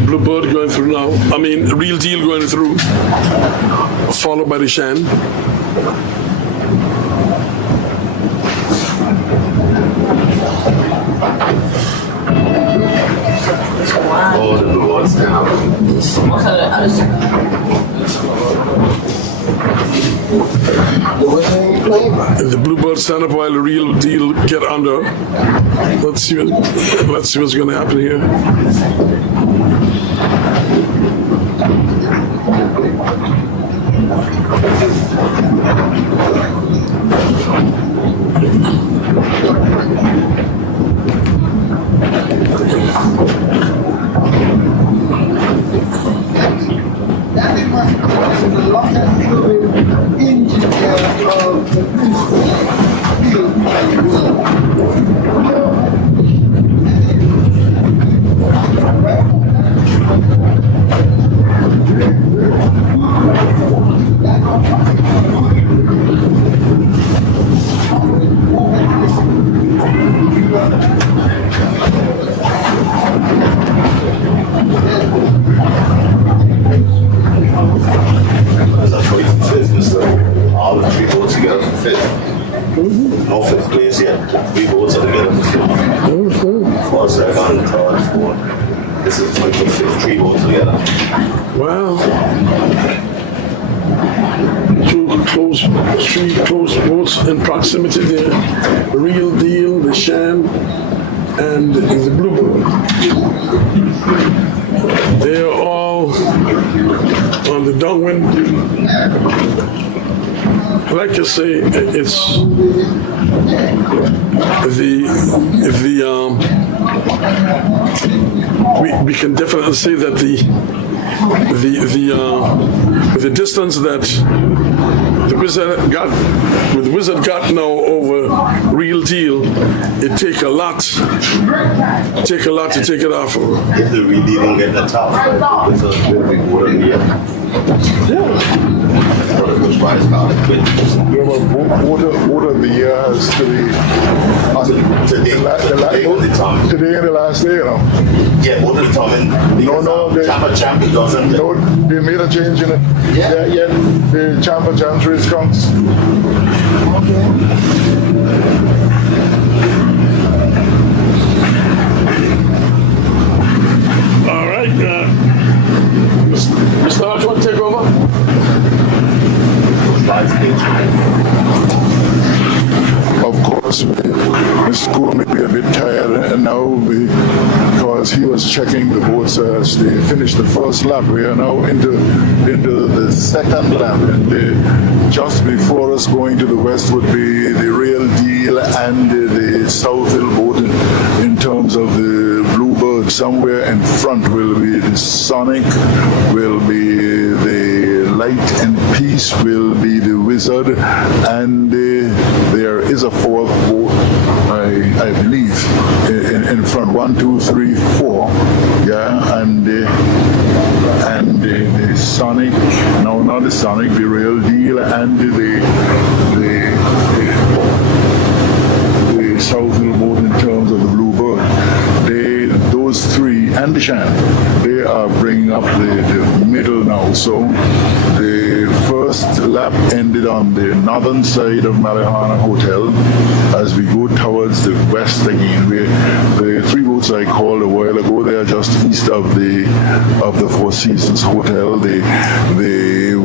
Bluebird going through now. I mean, Real Deal going through. Followed by the Shan. Oh, the blue ones now. The Bluebird stand up while the Real Deal get under. Let's see what's going to happen here. second, third, fourth. This is 25th, 3 boats together. Well, three close boats in proximity there. The Real Deal, the Shan, and the Bluebird. They are all on the downwind. Like I say, it's we can definitely say that the distance that the Wizard got now over Real Deal, it take a lot to take it off of. If the Real Deal don't get the top, the Wizard will be good on here. Which one is called it? Boat of the year has today. Today only Tom. Today and the last day, you know. Yeah, both of them. No, Champ doesn't. No, they made a change in it. Yeah. The Champ race counts. All right, Mr. Arch, want to take over? Of course, Mr. Cool may be a bit tired now because he was checking the boats as they finished the first lap. We are now into the second lap, and just before us going to the west would be the Real Deal and the Southhill boat in terms of the Bluebird. Somewhere in front will be the Sonic, will be the Light and Peace, will be the Wizard, and there is a fourth boat, I believe, in front. 1, 2, 3, 4, yeah, and the Sonic, no, not the Sonic, the Real Deal, and the Southhill boat in terms of the Bluebird. Those three and the Shan, they are bringing up the middle now. So the first lap ended on the northern side of Malihana Hotel. As we go towards the west again, the three boats I called a while ago, they are just east of the Four Seasons Hotel. The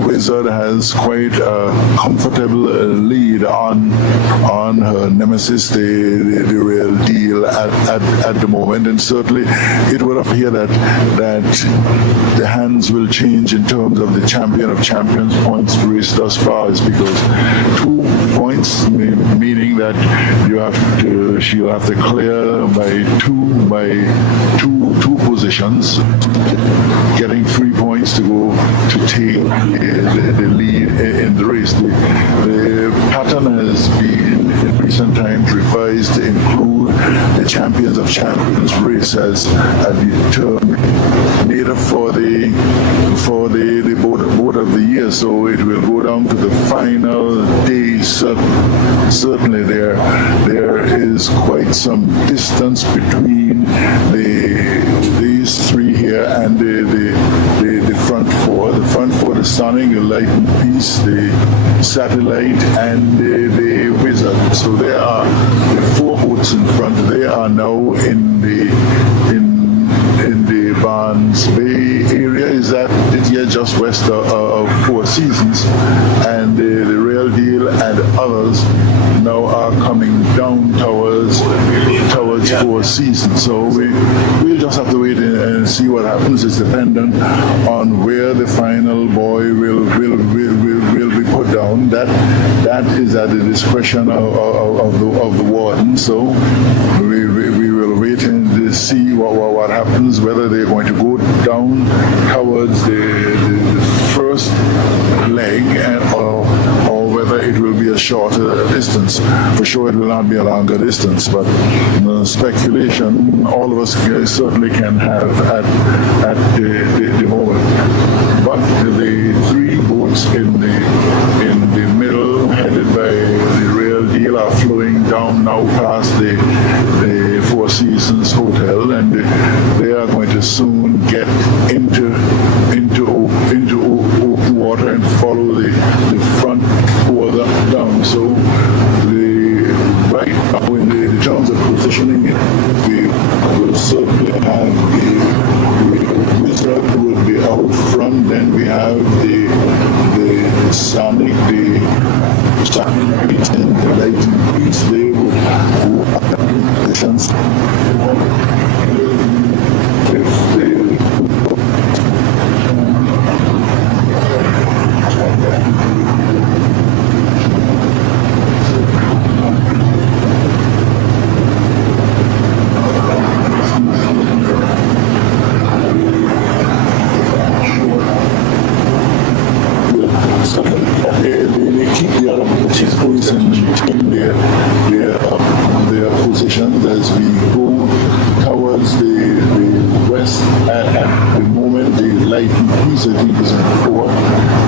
Wizard has quite a comfortable lead on her nemesis, the Real Deal at the moment, and certainly it would appear that the hands will change in terms of the champion of champions points race thus far, is because 2 points, meaning that she'll have to clear by two positions, getting 3 points to go to take the lead in the race. The pattern has been in recent times revised to include the champions of champions race as a determinator for the boat of the year. So it will go down to the final day. Certainly there is quite some distance between these three here and the front four. The front four, the Sonic, the Light and Peace, the Satellite, and the Wizard. So there are the 4 boats in front. They are now in the Barnes Bay area. Is that here just west of Four Seasons, and the Real Deal and others now are coming down towards Four Seasons. So we'll just have to wait and see what happens. It's dependent on where the final buoy will be put down. That is at the discretion of the warden. So we will wait and see what happens, whether they're going to go down towards the first leg or whether it will be a shorter distance. For sure it will not be a longer distance, but speculation all of us certainly can have at the moment. But the 3 boats in the middle, headed by the Real Deal, are flowing down now past the Four Seasons Hotel, and they are going to soon get into open water and follow the front 4 down. So right now in terms of positioning, we will certainly certainly have the wizard would be out front. Then we have the sonic, the lighting, the lighting piece. They would if they they keep the other police and maintain their positions as we go towards the west. At the moment, the lighting piece I think is in fourth.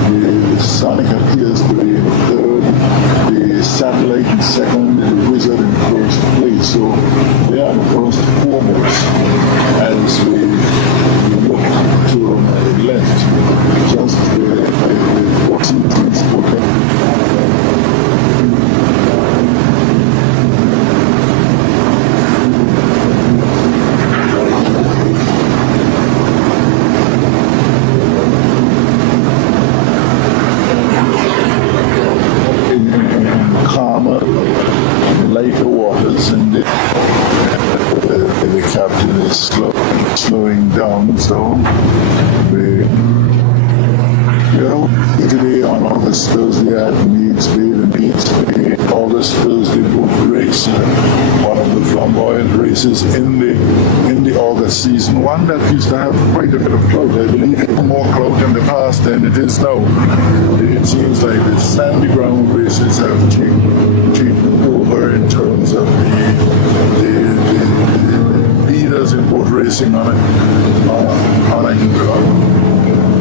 The sonic appears to be in third. The satellite in second. The wizard in first place. So they are the first foremost as we look to my left, just the 14th spoken. Calmer, lighter waters, and the captain is slowing down. So today on August Thursday at Meads Bay, the Meads Bay August Thursday boat race, one of the flamboyant races in the August season. One that used to have quite a bit of clout. I believe more clout in the past than it is now. It seems like the sandy ground races have taken over in terms of the leaders in boat racing on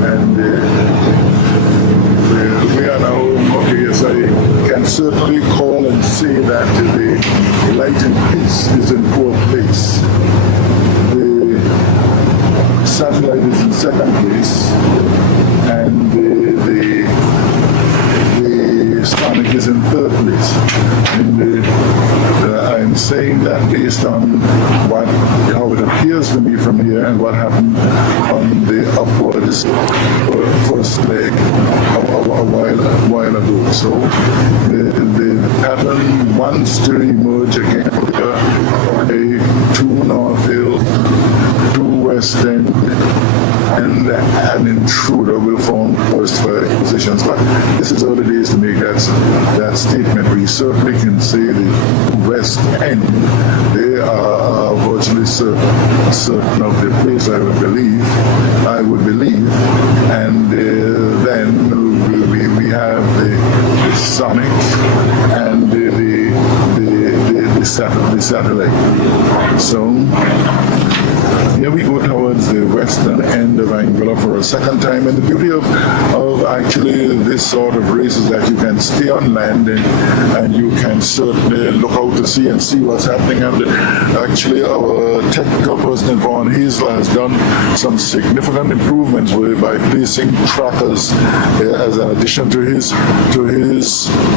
and we are now, okay, yes, I can certainly call and say that the lighting piece is in fourth place. The satellite is in second place, and the sonic is in third place. And I'm saying that based on how it appears to me from here and what happened on the upwards first leg a while ago. So the pattern wants to emerge again. Two North Hill, two West End, and an intruder will form first five positions. But this is early days to make that statement. We certainly can say the West End, they are virtually certain of their place, I would believe. And then we have the Sonic and the satellite. So here we go towards the western end of Anguilla for a second time, and the beauty of actually this sort of race is that you can stay on land and you can certainly look out to sea and see what's happening. And actually our technical person Vaughn Hazel has done some significant improvements by placing trackers as an addition to his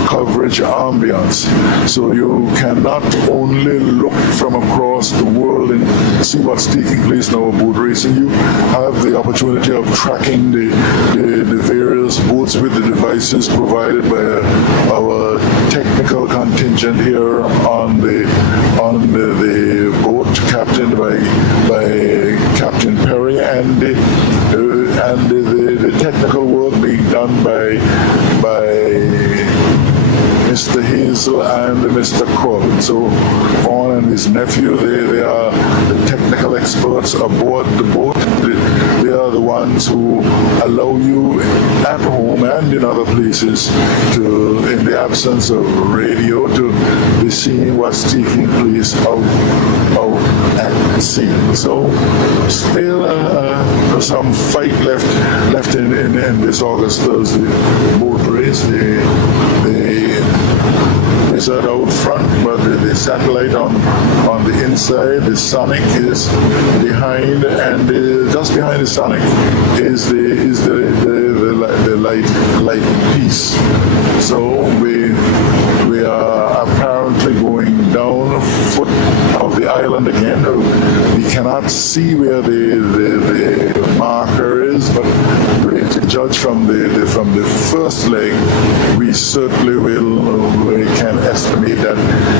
coverage ambience. So you can not only look from across the world and see what's taking place in our boat racing, you have the opportunity of tracking the various boats with the devices provided by our technical contingent here on the boat, captained by Captain Perry, and the technical work being done by Mr. Hazel and Mr. Corbin. So Vaughn and his nephew, they are the technical experts aboard the boat. They are the ones who allow you at home and in other places to, in the absence of radio, to be seeing what's taking place out at sea. So still some fight left in this August Thursday boat race. Is out front, but the satellite on the inside, the Sonic is behind, and just behind the Sonic is the light piece. So we are apparently going down a foot of the island again. We cannot see where the marker is, but to judge from the first leg, we certainly we can estimate that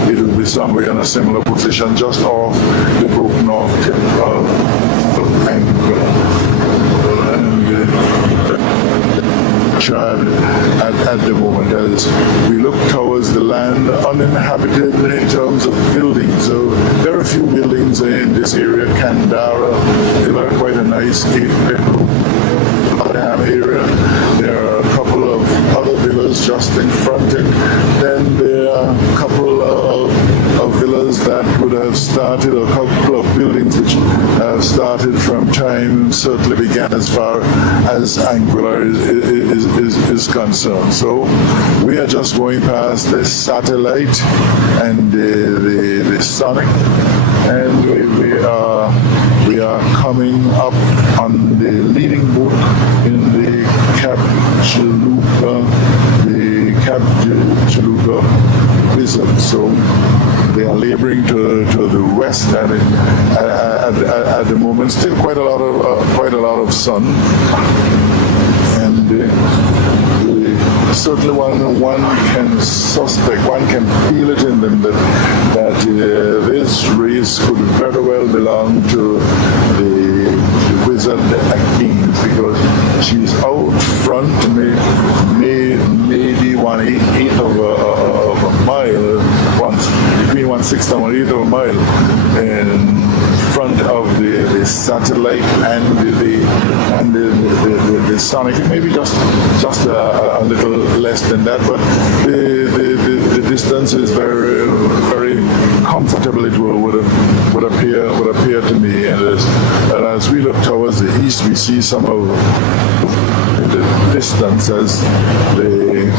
it will be somewhere in a similar position, just off the broken off tip of at the moment as we look towards the land uninhabited in terms of buildings. So there are a few buildings in this area. Kandara, they are quite a nice 8-bedroom area. There are a couple of other villas just in front, and then there are a couple of villas that would have started, a couple of buildings which have started from time certainly began as far as Anguilla is concerned. So we are just going past the satellite and the Sonic, and we are coming up on the leading boat in the Cap Chalupa Wizard. So they are laboring to the west at the moment. Still quite a lot of sun, and certainly one can suspect, one can feel it in them that this race could very well belong to the Wizard again, because she's out front, maybe 1/8 of a mile, between 1/6 and 1/8 of a mile in front of the satellite and the Sonic. Maybe just a little less than that, but the distance is very, very comfortable. It would appear to me, and as we look towards the east, we see some of the distance as the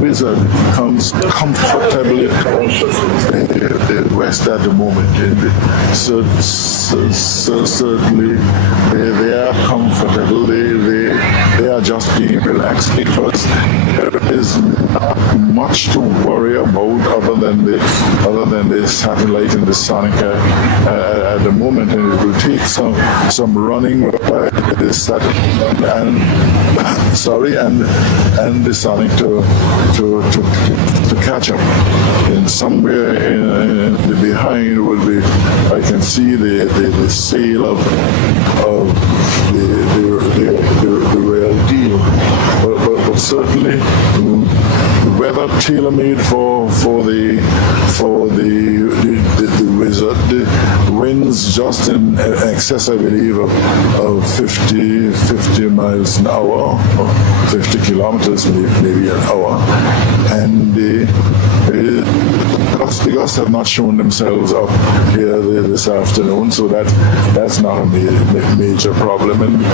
Wizard comes comfortably towards the west at the moment. Certainly, they are comfortable. They are just being relaxed because there is not much to worry about other than the satellite and the Sonic at the moment, and it will take some running by the satellite and the Sonic to catch up. And somewhere in the behind will be, I can see the sail of the real deal. But certainly weather tailor-made for the Wizard. The winds just in excess, I believe, of 50 miles an hour, or 50 kilometers maybe an hour, and the gusts have not shown themselves up here this afternoon, so that's not a major problem. And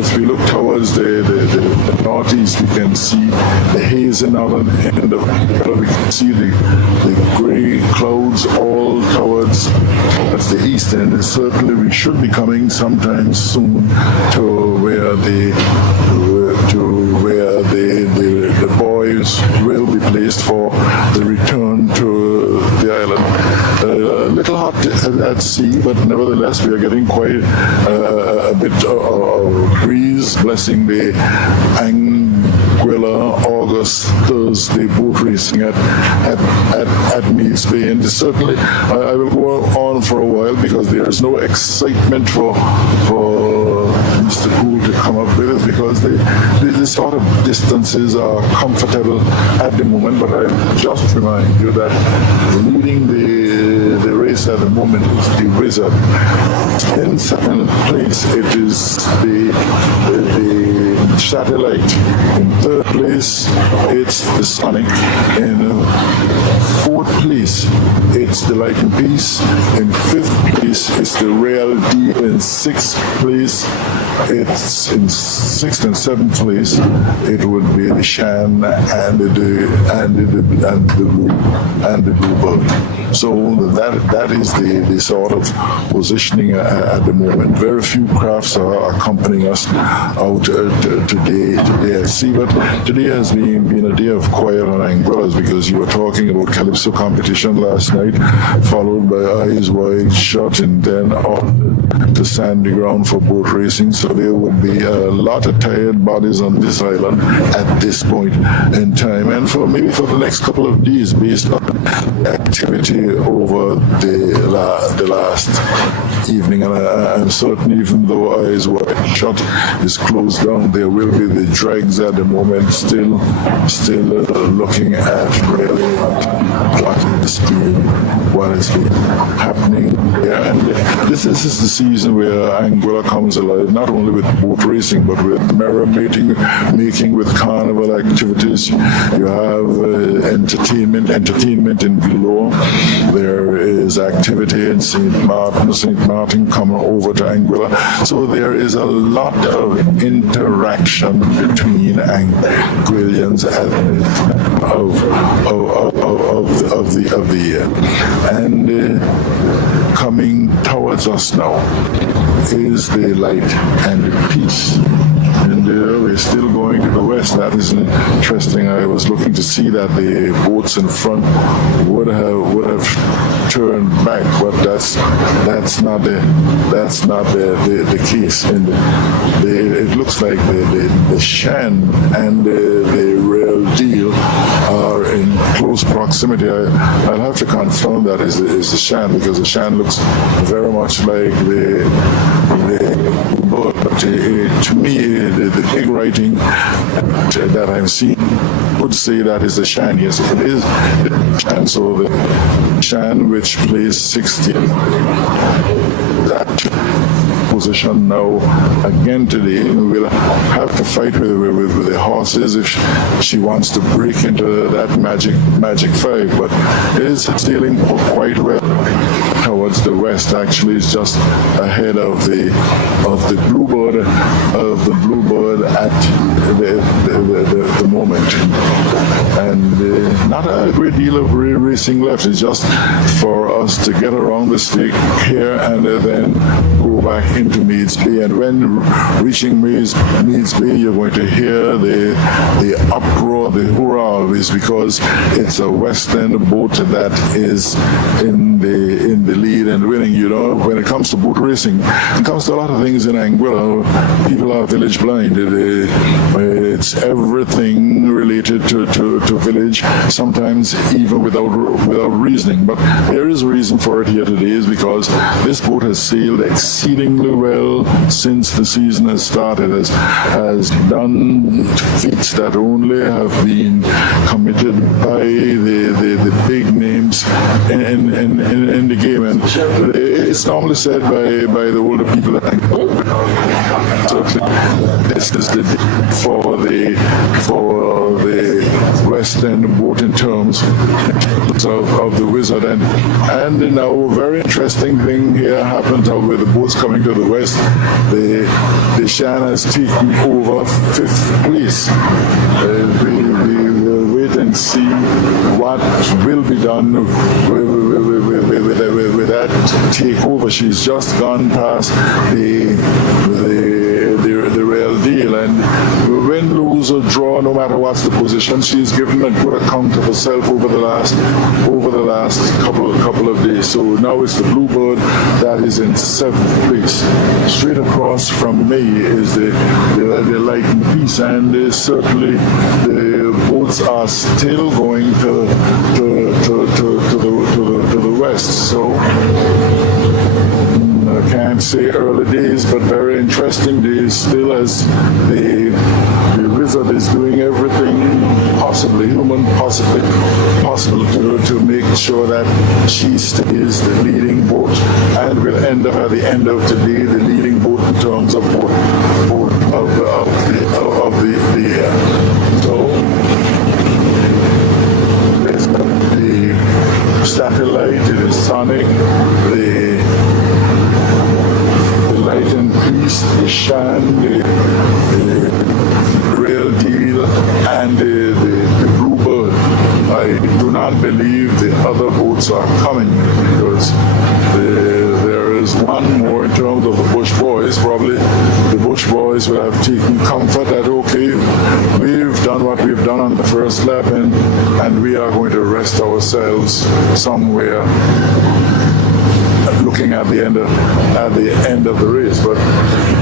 as we look towards the northeast, we can see the haze in northern end of it. We can see the gray clouds all towards the east, and certainly we should be coming sometime soon to where the boys will be placed for the return to the island. A little hot at sea, but nevertheless we are getting quite a bit of breeze, blessing the Anguilla August Thursday boat racing at Meads Bay. And certainly I will go on for a while because there is no excitement for Mr. Poole to come up with it, because the sort of distances are comfortable at the moment. But I just remind you that leading the race at the moment is the Wizard. In second place, it is the Satellite. In third place, it's the Sonic. In fourth place, it's the Lightning Piece. In fifth place, it's the Real Deal. In sixth place, it's in sixth and seventh place, it would be the Shan and the Bluebird. So that is the sort of positioning at the moment. Very few crafts are accompanying us out to today at sea. But today has been a day of quiet on Anguillas because you were talking about Calypso competition last night, followed by Eyes Wide Shut, and then on the sandy ground for boat racing. So there would be a lot of tired bodies on this island at this point in time, and for the next couple of days, based on activity over the last evening. And I'm certain, even though Eyes Wide Shut is closed down, there will be the dregs at the moment, still looking at really what has been happening here. And this is the season where Anguilla comes alive, not only with boat racing, but with merrymaking, with carnival activities. You have entertainment in Vilo. There is activity in St. Martin coming over to Anguilla. So there is a lot of interaction between Anguillians of the year. And coming towards us now is the light and the peace. And we're still going to the west. That is interesting. I was looking to see that the boats in front would have turned back, but that's not the case. And it looks like the Shan and the Real Deal are in close proximity. I'll have to confirm that is the Shan, because the Shan looks very much like the boat. But to me, the big writing that I'm seeing would say that is the Shan. Yes, it is the Shan. So the Shan, which plays 60, that position now again today, will have to fight with the horses if she wants to break into that magic 5. But it is sailing quite well towards the west. Actually, it's just ahead of the Bluebird at the moment, and not a great deal of racing left. It's just for us to get around the stake here and then go back into Meads Bay. And when reaching Meads Bay, you're going to hear the uproar, the hurrah, is because it's a western boat that is in the lead and winning. You know, when it comes to boat racing, it comes to a lot of things in Anguilla. People are village blind. It's everything related to village, sometimes even without reasoning. But there is a reason for it here today, is because this boat has sailed exceedingly well since the season has started, has done feats that only have been committed by the big names in the game. And it's normally said by the older people that this is the day for the western boat in terms of the Wizard. And now a very interesting thing here happens with the boats coming to the west. The Shan has taken over 5th place. We will wait and see what will be done with that takeover. She's just gone past the Real Deal, and win, lose or draw, no matter what's the position, she's given a good account of herself over the last couple of days. So now it's the Bluebird that is in 7th place. Straight across from me is the Light and Peace, and certainly the boats are still going to the west. So I can't say early days, but very interesting days still, as the Wizard is doing everything possible to make sure that she stays the leading boat, and will end up at the end of today the leading boat in terms of boat of the year. So there's the Satellite, it is Sonic, the Light and Peace, the Shan, the Real Deal, and the Bluebird. I do not believe the other boats are coming, because there is one more in terms of the Bush Boys, probably the Bush Boys would have taken comfort that, okay, we've done what we've done on the first lap and we are going to rest ourselves somewhere looking at the end of the race. But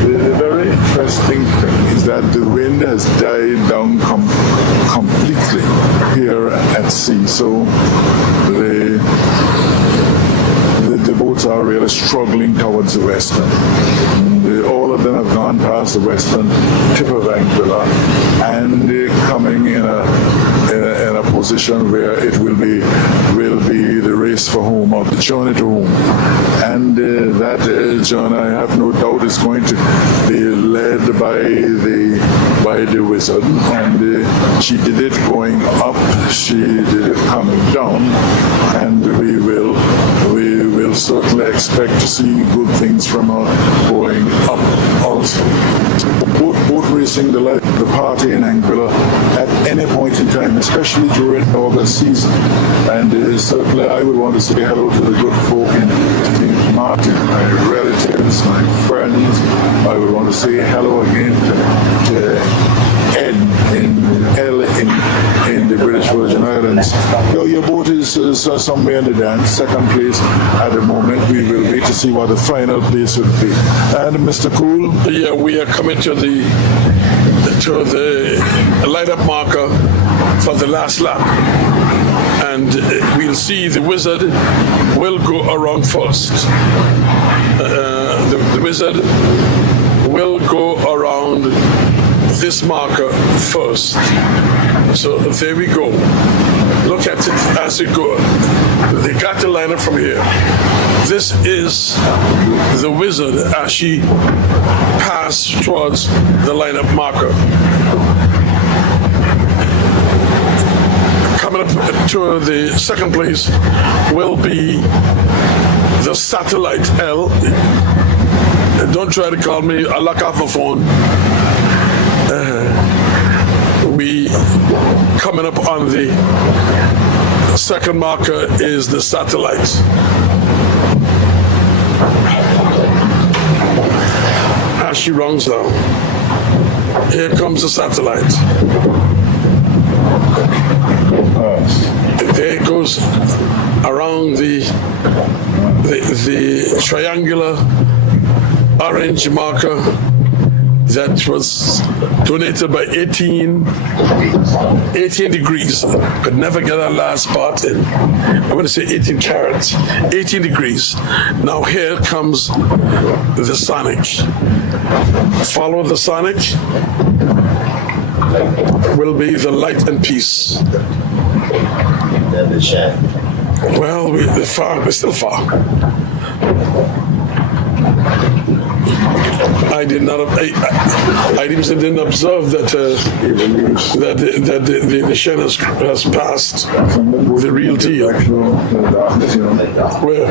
the very interesting thing is that the wind has died down completely here at sea. So the boats are really struggling towards the western. All of them have gone past the western tip of Anguilla, and they're coming in a position where it will be the race for home, or the journey to home. And that journey, I have no doubt, is going to be led by the Wizard. And she did it going up, she did it coming down, and we will certainly expect to see good things from her going up also. Boat racing, the party in Anguilla at any point in time, especially during August season. And certainly I would want to say hello to the good folk in Martin, my relatives, my friends. I would want to say hello again to Ed in the British Virgin Islands. Your boat is somewhere in the dance, second place at the moment. We will wait to see what the final place will be. And Mr. Cool? Yeah, we are coming to the light-up marker for the last lap. And we'll see the Wizard will go around first. The Wizard will go around this marker first. So there we go. Look at it as it goes. They got the line up from here. This is the Wizard as she passed towards the lineup marker. Coming up to the second place will be the Satellite L. Don't try to call me, I lock off the phone. We coming up on the second marker is the Satellite. As she runs down, here comes the Satellite. There it goes around the triangular orange marker that was donated by 18 degrees. Could never get that last part in. I'm going to say 18 carats, 18 degrees. Now here comes the Sonic. Follow the Sonic will be the Light and Peace. Well, we're still far. I didn't observe that the Shen has passed the real deal. Where?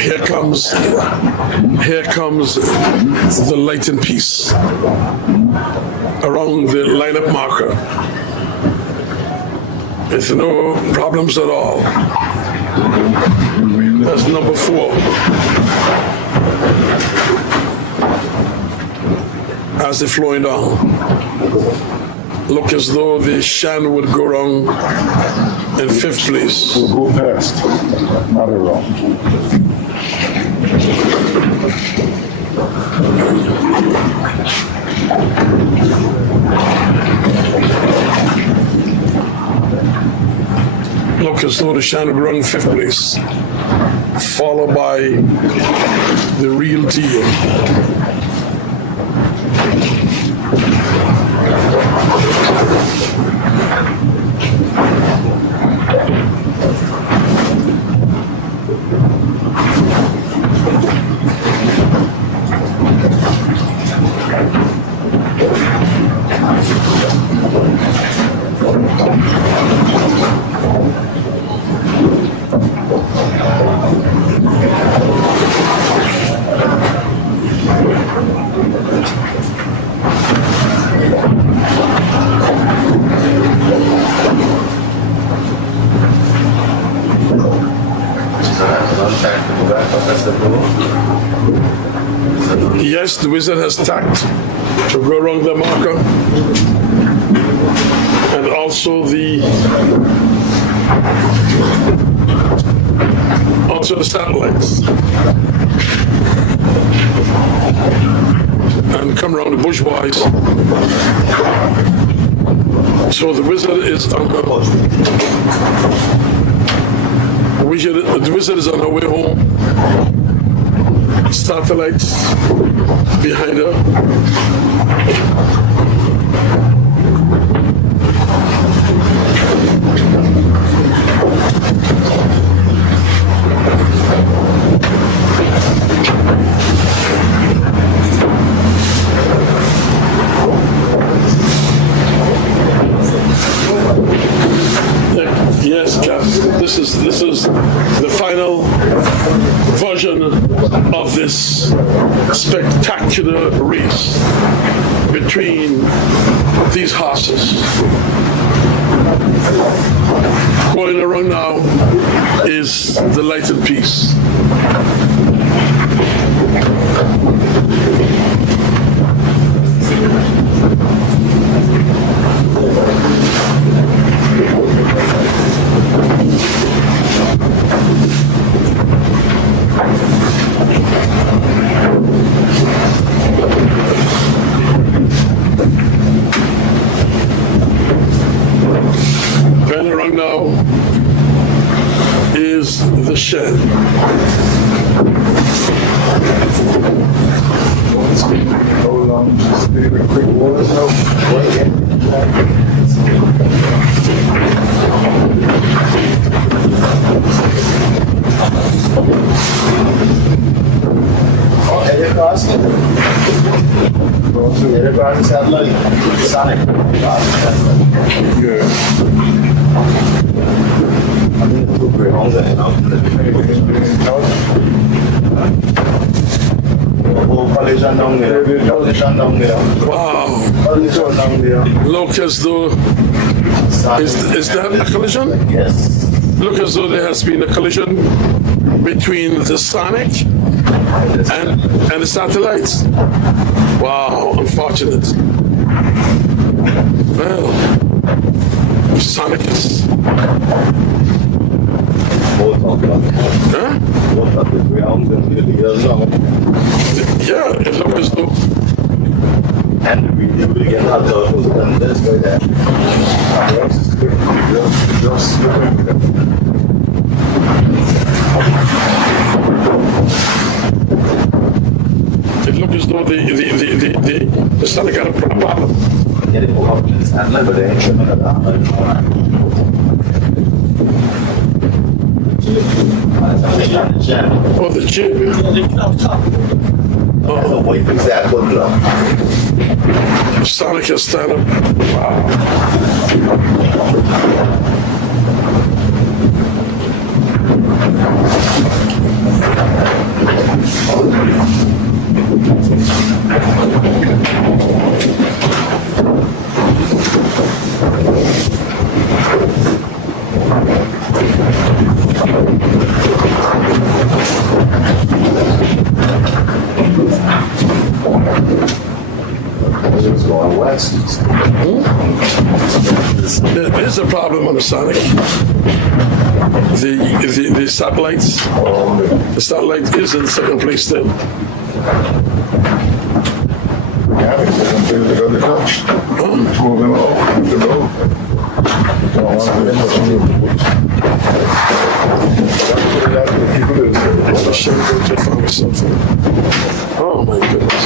Here comes the Light and Peace around the lineup marker. There's no problems at all. That's number 4. As they're flowing down, look as though the Shan would go wrong in 5th place. We'll go past, not around. Look as though the Shan would run 5th place, followed by the Real Deal. Yes, the wizard has tacked to go around the marker. And also the satellites. And come around the bushwise. So the wizard is on her on her way home. Satellites behind her. Yes, Cap. This is the final version of this spectacular race between these horses. Going around now is the lighted piece. Going around now is the shed. Hold on, just a quick water now. Wow. Look as though, is that a collision? Yes. Look as though there has been a collision between the Sonic and the satellites. Wow, unfortunate. Well, Sonic is... Huh? Yeah, it looks as though... And we do it again, I thought it was done this way there. It looks as though the Sonic got a problem. Yeah, they pull up this and let it action on that. Oh, the chip. Oh, wait, exactly. Sonic has stand up. Wow. It's going west. There's a problem on the Sonic. The satellites. The satellite is in second place still. Yeah, it's going to touch. Moving off the road. Don't want to be touching Oh my goodness.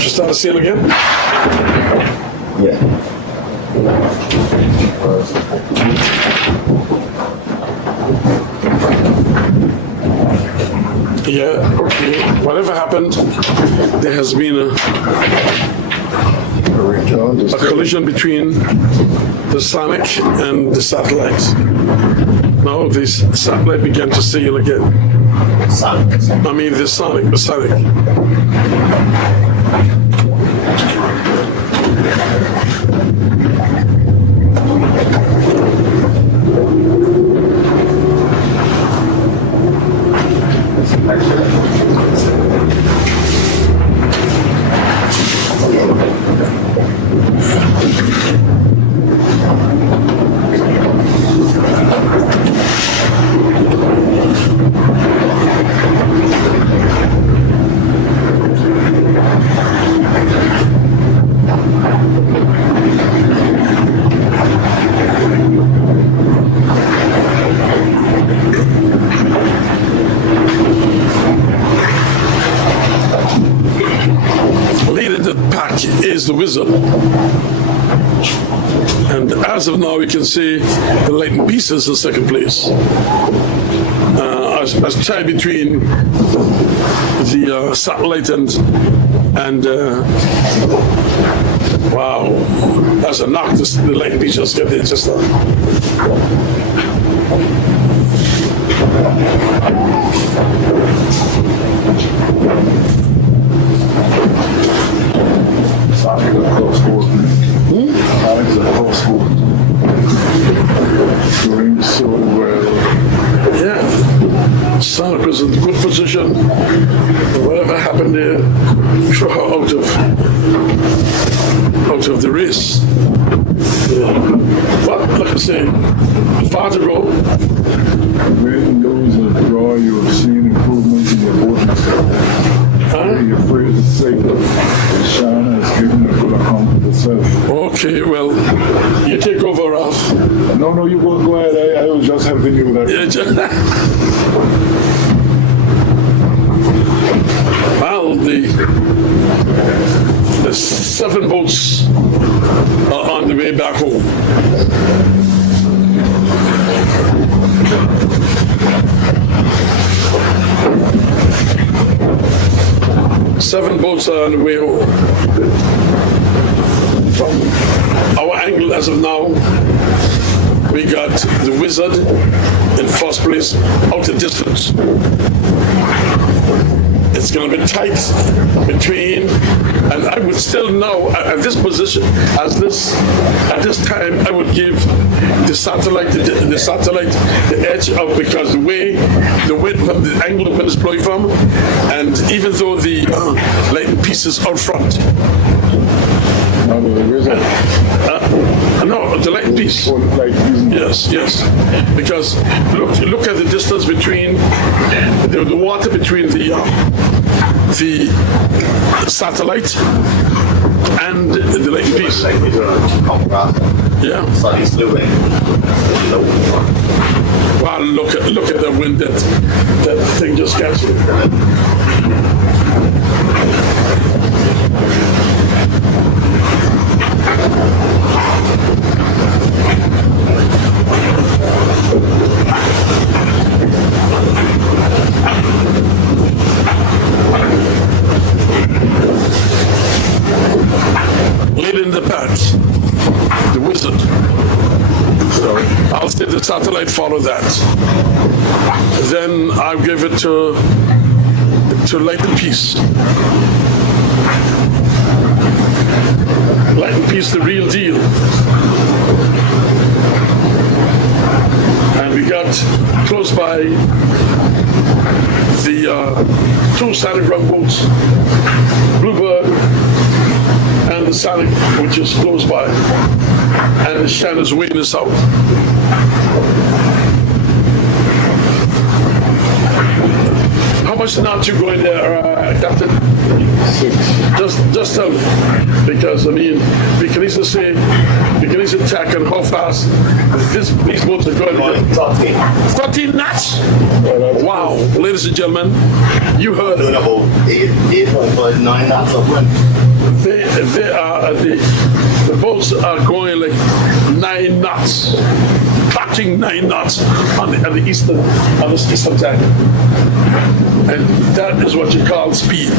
Should start the seal again? Yeah. Yeah, okay. Whatever happened, there has been a collision between the Sonic and the satellite. Now this satellite began to sail again. Sonic. I mean the Sonic. Leading the pack is the Wizard. And as of now, we can see the Leighton Pieces in second place. As tied between the Satellite and wow, that's a knock. The Leighton Pieces get there just now. Sonic is a close sport. Sonic is a close sport. Doing so well. Yeah, Sonic was in good position. Whatever happened there, threw her out of the race. Yeah. But like I say, far to go. When those are draw, you have seen improvements in your boating style. You're afraid to say that Shana has given a good account of herself. Okay, well, you take over, Ralph. No, you go ahead. I was just helping you with that. Yeah, well, the 7 boats are on the way back home. Seven boats are on the way home. From our angle as of now, we got the Wizard in first place, out of distance. It's going to be tight between, and I would still now, at this position, at this time, I would give the Satellite the edge out, because the wind from the angle of wind is blowing from, and even though the Leighton Pieces out front. No, the Leighton Piece. Yes. Because look at the distance between the water between the Satellite and the Leighton Piece. Yeah. Wow, look at the wind that thing just catches. Leading the pack, the Wizard. So I'll say the Satellite follow that. Then I'll give it to Leighton Piece. Leighton Piece, the real deal. And we got close by the 2 Sonic Rock boats, Bluebird and the Sonic, which is close by, and the Shannon's waiting us out. How much knot you going there, Captain? 6. Just tell me, because I mean, we can easily tack and how fast these boats are going. 13 knots? Wow, ladies and gentlemen, you heard Doing it. about 8.9 knots of wind. They are the boats are going like 9 knots, clocking 9 knots on the eastern tack, and that is what you call speed.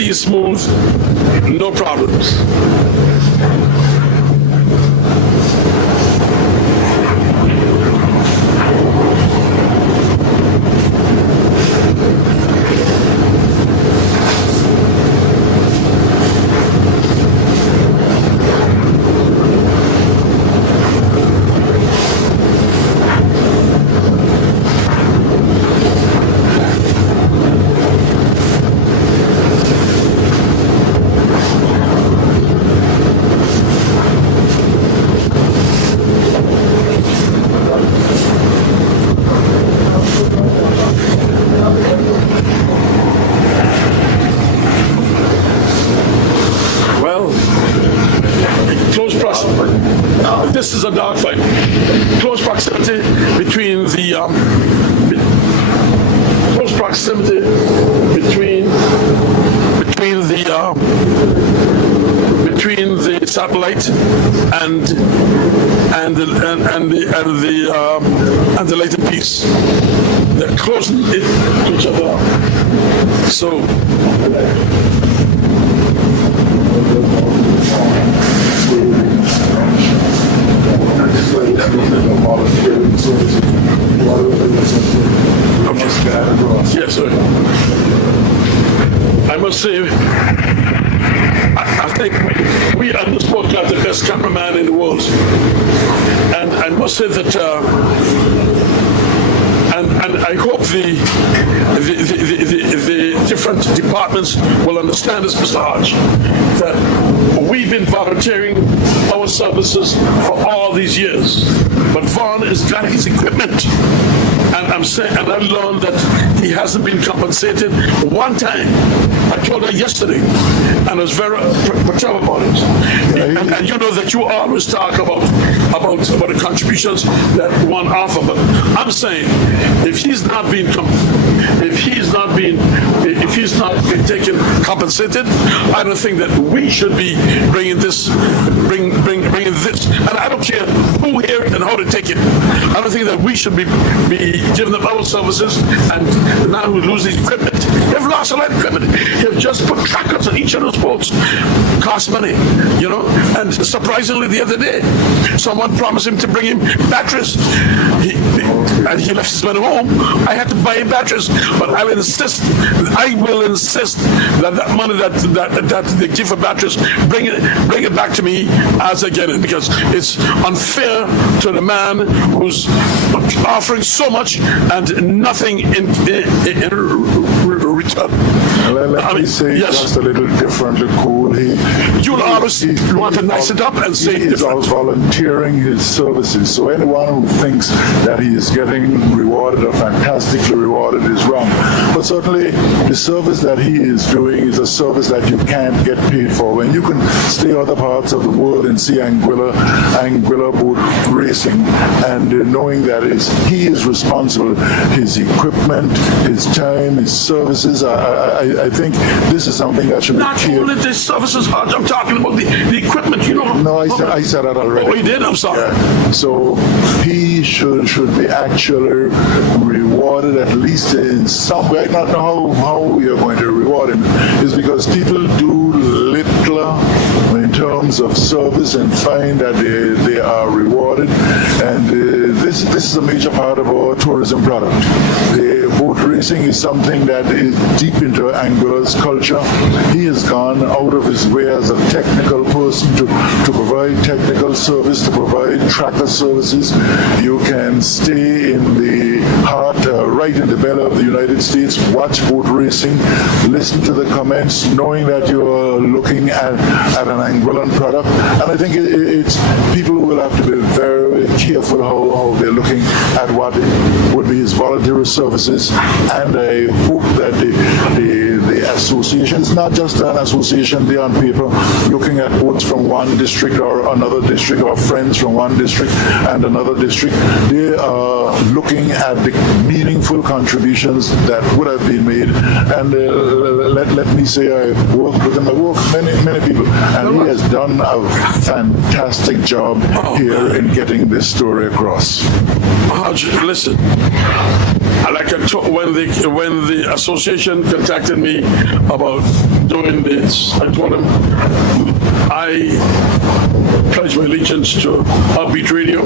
pristine smooth, no problems. This is a dogfight. Close proximity between the between the satellite and the latent piece. They're close to each other. So. Yes, sir. I must say, I think we at the sport got the best cameraman in the world, and I must say that, and I hope the different departments will understand this, Mr. Hodge, that we've been volunteering our services for all these years, but Vaughn is got his equipment. And I'm saying, and I learned that he hasn't been compensated one time. I told her yesterday, and I was very perturbed about it. And you know that you always talk about the contributions that one offer, but I'm saying if he's not being taken compensated, I don't think that we should be bringing this. And I don't care who here and how to take it. I don't think that we should be giving them our services, and now we lose the equipment. They've lost a lot of equipment. They've just put trackers on each of those boats. Cost money, you know. And surprisingly, the other day, someone promised him to bring him batteries, and he left his money home. I had to buy him batteries, but I will insist that that money that they give for batteries, bring it back to me as I get it, because it's unfair to the man who's offering so much and nothing in return. Let me say just a little differently, cool. You'll always want to nice it up and say he is out volunteering his services. So anyone who thinks that he is getting rewarded or fantastically rewarded is wrong. But certainly the service that he is doing is a service that you can't get paid for. When you can stay other parts of the world and see Anguilla boat racing, and knowing that he is responsible, his equipment, his time, his services, I think this is something that should be not only the services, I'm talking about the equipment, you know. No, I said that already. Oh, you did? I'm sorry. Yeah. So he should be actually rewarded at least in some way. I don't know how we are going to reward him. Is because people do little in terms of service and find that they are rewarded. And this is a major part of our tourism product. The boat racing is something that is deep into Anguilla's culture. He has gone out of his way as a technical person to provide technical service, to provide tracker services. You can stay in the heart, right in the belly of the United States, watch boat racing, listen to the comments, knowing that you're looking at an Anguillan product. And I think it's people will have to be very careful how they're looking at what would be his voluntary services. And I hope that the association is not just an association there on paper looking at boats from one district or another district, or friends from one district and another district. They are looking at the meaningful contributions that would have been made. And let me say, I worked with him. I worked with many people, and he has done a fantastic job here in getting this story across. Listen, like I told, when the association contacted me about doing this. I told him I pledge my allegiance to Upbeat Radio,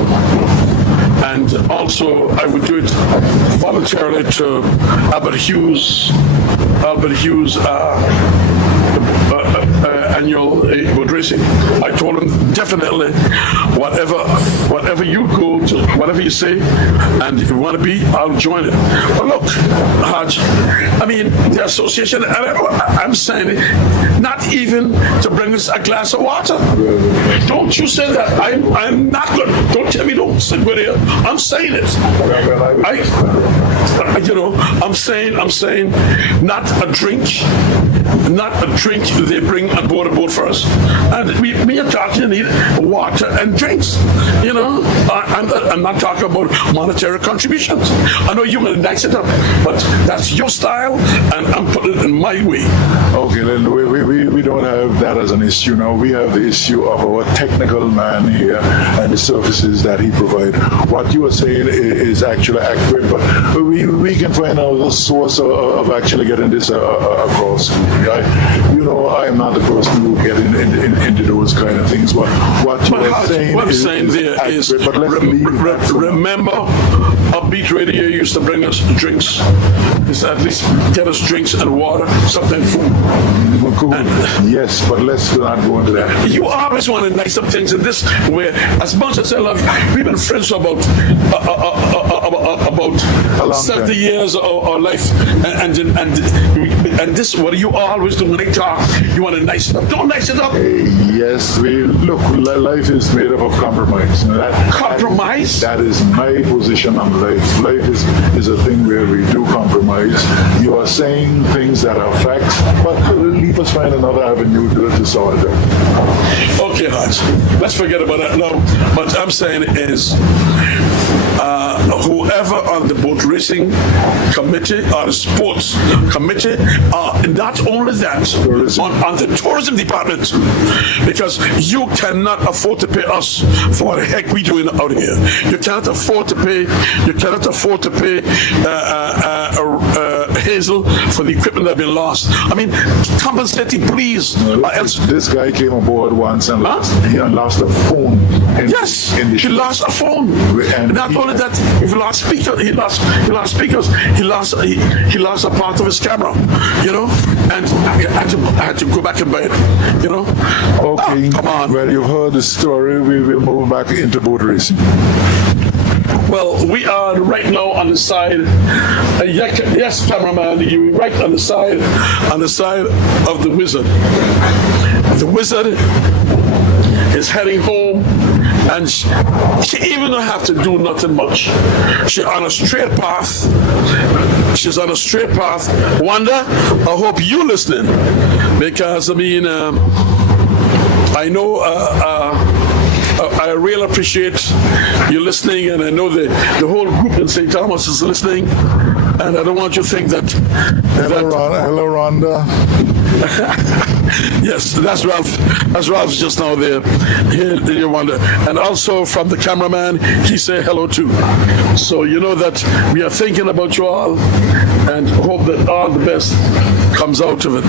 and also I would do it voluntarily to Albert Hughes' annual boat racing. I told him definitely, whatever you go to, whatever you say, and if you want to be, I'll join it. But look, Haj, I mean, the association, and I'm saying it, not even to bring us a glass of water. Don't you say that. I'm not good. Don't tell me don't sit with you. I'm saying it. I'm saying, not a drink they bring on board a boat for us. And we are talking, you need water and drinks. I'm not talking about monetary contributions. I know you're going to nice it up, but that's your style, and I'm putting it in my way. Okay, then we don't have that as an issue now. We have the issue of our technical man here and the services that he provides. What you are saying is actually accurate, but we can find out the source of actually getting this across. I'm not the person who get into those kind of things. What you're saying is accurate, but let's remember, Upbeat Radio used to bring us drinks. It's at least get us drinks and water, something food. Yes, but let's not go into that. You always want to nice up things in this way. As much as I love you, we've been friends for about 70 years of life, and this what you always do when they talk. You want to nice it up. Don't nice it up. Yes, life is made up of compromise. Compromise? That is my position on life. Life is a thing where we do compromise. You are saying things that are facts, but leave us find another avenue to solve them. Okay, Hutch, let's forget about that now. What I'm saying is, whoever on the boat racing committee or the sports committee, not only that, on the tourism department, because you cannot afford to pay us for what the heck we doing out here. You cannot afford to pay Hazel for the equipment that have been lost. I mean, compensate him, please. This guy came aboard once and he lost a phone. He lost a phone. Not only that, he lost speakers. He lost speakers. He lost a part of his camera. And I had to go back and buy it. Okay. Come on. Well, you've heard the story. We will move back into boat racing. Well, we are right now on the side. Yes, cameraman, you right on the side of the Wizard. The Wizard is heading home, and she even don't have to do nothing much. She's on a straight path. Wanda, I hope you're listening, because I mean, I know. I really appreciate you listening, and I know the whole group in St. Thomas is listening, and I don't want you to think that... Hello, Rhonda. Yes, that's Ralph. That's Ralph's just now there. Here, Wanda. And also from the cameraman, he said hello too. So you know that we are thinking about you all, and hope that all the best comes out of it.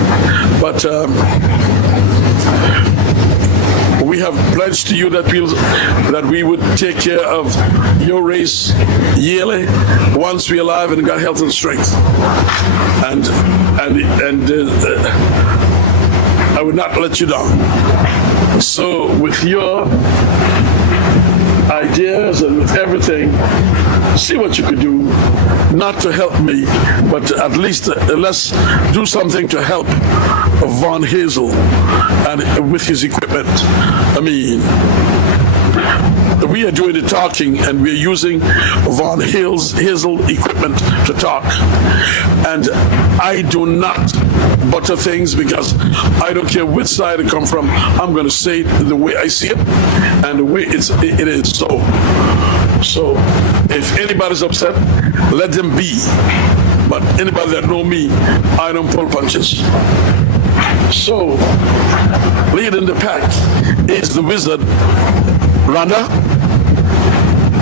But... we have pledged to you that we would take care of your race yearly once we're alive and got health and strength. And I would not let you down. So with your ideas and with everything, see what you could do, not to help me, but at least let's do something to help Von Hazel and with his equipment. I mean, we are doing the talking, and we're using Von Hazel equipment to talk. And I do not butter things, because I don't care which side it come from. I'm going to say it the way I see it and the way it is. So if anybody's upset, let them be. But anybody that know me, I don't pull punches. So, leading the pack is the Wizard, Rhonda.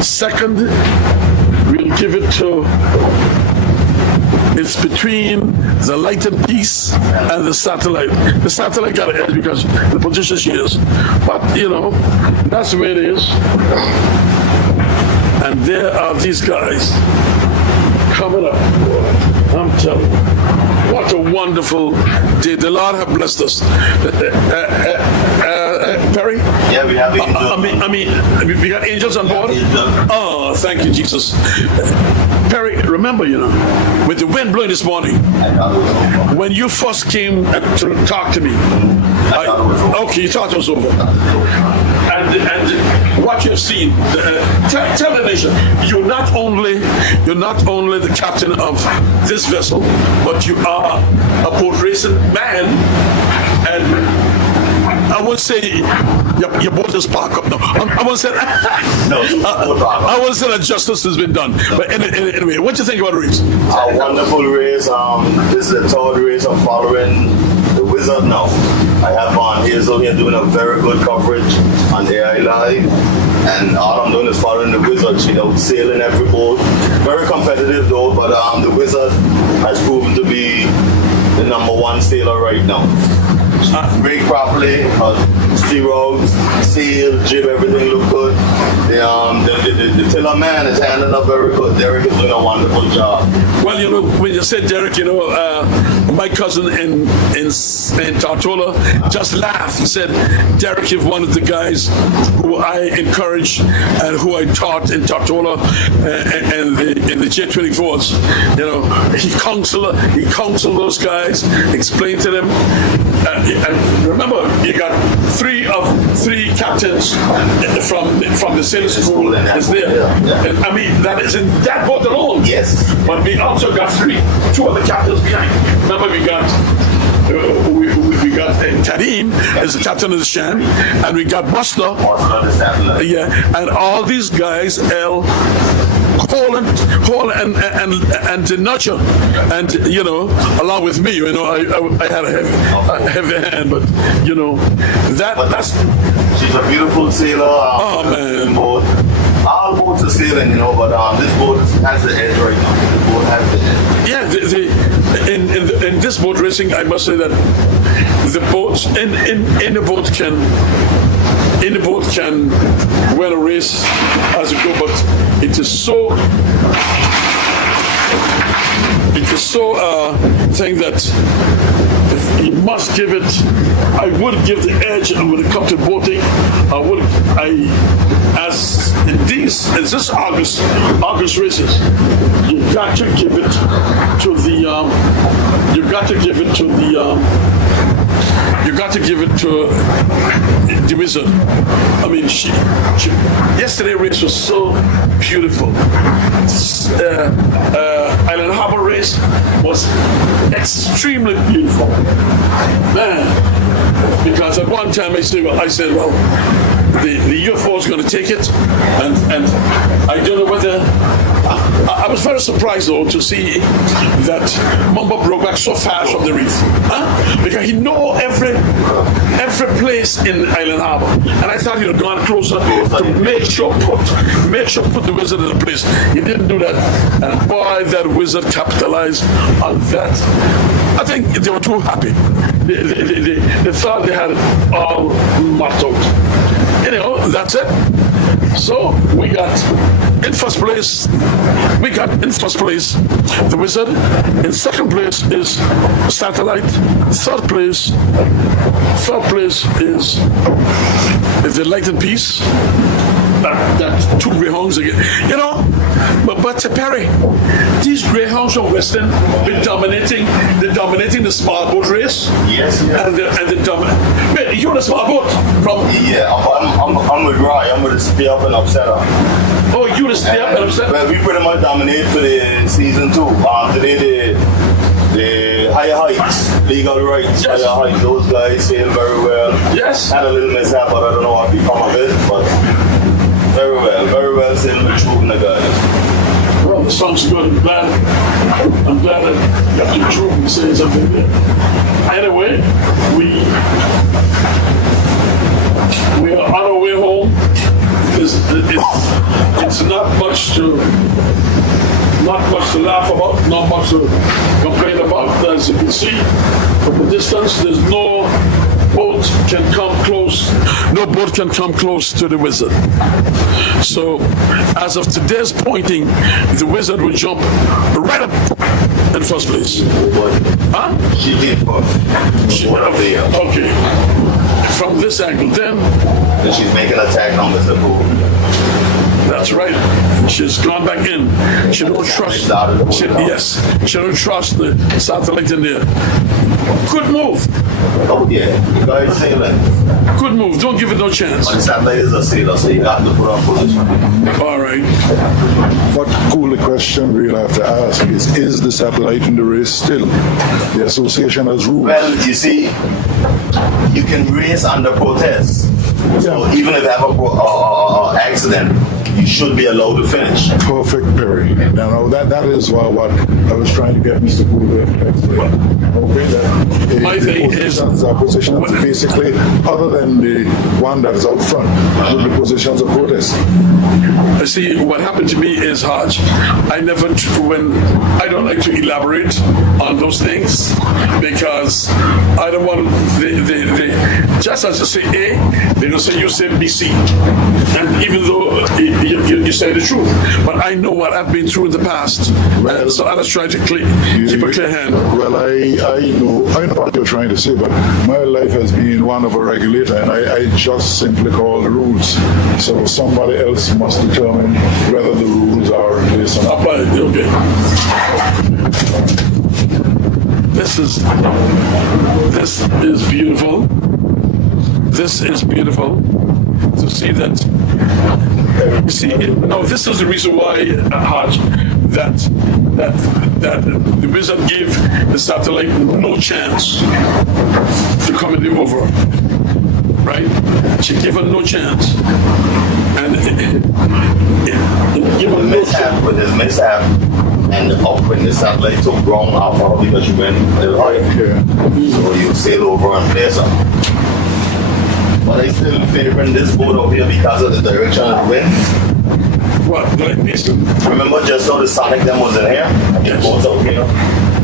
Second, we'll give it to It's between the lighted piece and the satellite. The satellite got an edge because the position she is. But, that's the way it is. And there are these guys coming up. I'm telling you, what a wonderful day. The Lord have blessed us. Perry? Yeah, we have angels. I mean, we got angels on board? Oh, thank you, Jesus. Perry, remember, with the wind blowing this morning, when you first came to talk to me, okay, you thought it was over. And what you've seen, tell the nation, you're not only the captain of this vessel, but you are a boat racing man, and I would say your boat is parked up now. I would say I would say that justice has been done. But anyway, what do you think about the race? A wonderful race. This is the third race I'm following the Wizard now. I have Hazel here doing a very good coverage on AI Live. And all I'm doing is following the Wizard. She's out sailing every boat. Very competitive though, but the Wizard has proven to be the #1 sailor right now. Rig properly, steerage, sail, jib, everything look good. The tiller man is handling up very good. Derek is doing a wonderful job. Well, when you said Derek, my cousin in Tortola just laughed. He said, Derek is one of the guys who I encouraged and who I taught in Tortola and in the J24s. He counseled those guys, explained to them. And remember, you got three captains from the sailing school is there. And, that is in that boat alone. Yes. But we also got two other captains behind. Remember, we got Karim is the captain of the Shan, and we got Buster. Yeah, and all these guys, Hall and Nurture, and along with me, I had a heavy hand, but that's. She's a beautiful sailor. Oh man! All boats are sailing, but this boat has the edge right now. This boat has the edge. Yeah, in this boat racing, I must say that the boats in the boat can win a race as a go, but it is so thing that you must give it. I would give the edge, and when it comes to boating, as in this August races, you got to give it to the Wizard. I mean, yesterday race was so beautiful. Island Harbor race was extremely beautiful, man. Because at one time I said, well, the UFO is going to take it, and I don't know whether. I was very surprised though to see that Mamba broke back so fast from the reef, because he know every place in Island Harbor, and I thought he'd have gone closer to make sure put the Wizard in a place. He didn't do that, and boy, that Wizard capitalized on that. I think they were too happy. They thought they had it all marked out. That's it. So we got in first place the Wizard. In second place is Satellite. Third place is the Light and Peace. That two greyhounds again. But Perry, these greyhounds from Western been dominating the small boat race. Yes. And man, you're the small boat from. Yeah, I'm with Rye. I'm going to stay up and upset her. Oh, you to stay up and upset? Well, we pretty much dominate for the season 2. Today the higher heights, legal rights, yes. Higher heights, those guys sail very well. Yes. Had a little mishap, but I don't know what become of it, but very well sailing with Troop and the guys. Well, the song's good. I'm glad that Captain Troop saying something there. Anyway, we are on our way home. It's not much to not much to laugh about, not much to complain about. As you can see from the distance, there's no boat can come close. No boat can come close to the wizard. So, as of today's pointing, the wizard will jump right up in first place. Huh? She did first. Okay. From this angle, then. And she's making an attack on Mr. Poole. That's right. She's gone back in. She don't trust. Yes. She don't trust the satellite in there. Good move. Oh yeah, the guy is sailing. Good move. Don't give it no chance. The satellite is a sailor, so you got to put on position. All right. But cool, the question we'll have to ask is the satellite in the race still? The association has rules. Well, you see, you can race under protest. So Yeah. even if you have a accident, you should be allowed to finish. Perfect, Perry. Now that is what I was trying to get Mr. Poole to explain. Okay, that My thing is- our positions basically, other than the one that is out front, the positions of protest. See, what happened to me is, Hodge, I don't like to elaborate on those things because I don't want just as you say A, they're going to say you said BC. And even though you say the truth, but I know what I've been through in the past. And so I just try to keep a clear hand. Well, I know what you're trying to say, but my life has been one of a regulator, and I just simply call the rules. So somebody else must determine whether the rules are in place or not. Apply. Okay. This is beautiful. This is beautiful to see that. You see, this is the reason why, Hodge, that the wizard gave the satellite no chance to come in over. Right? She gave her no chance. And give her The no chance. mishap with this mishap and the up when the satellite took wrong off her because you went a little high. Yeah. So you sail over and place her. But I still favoring this boat over here because of the direction of the wind. What? Like this? Remember just now the Sonic them was in here? The boat's out here.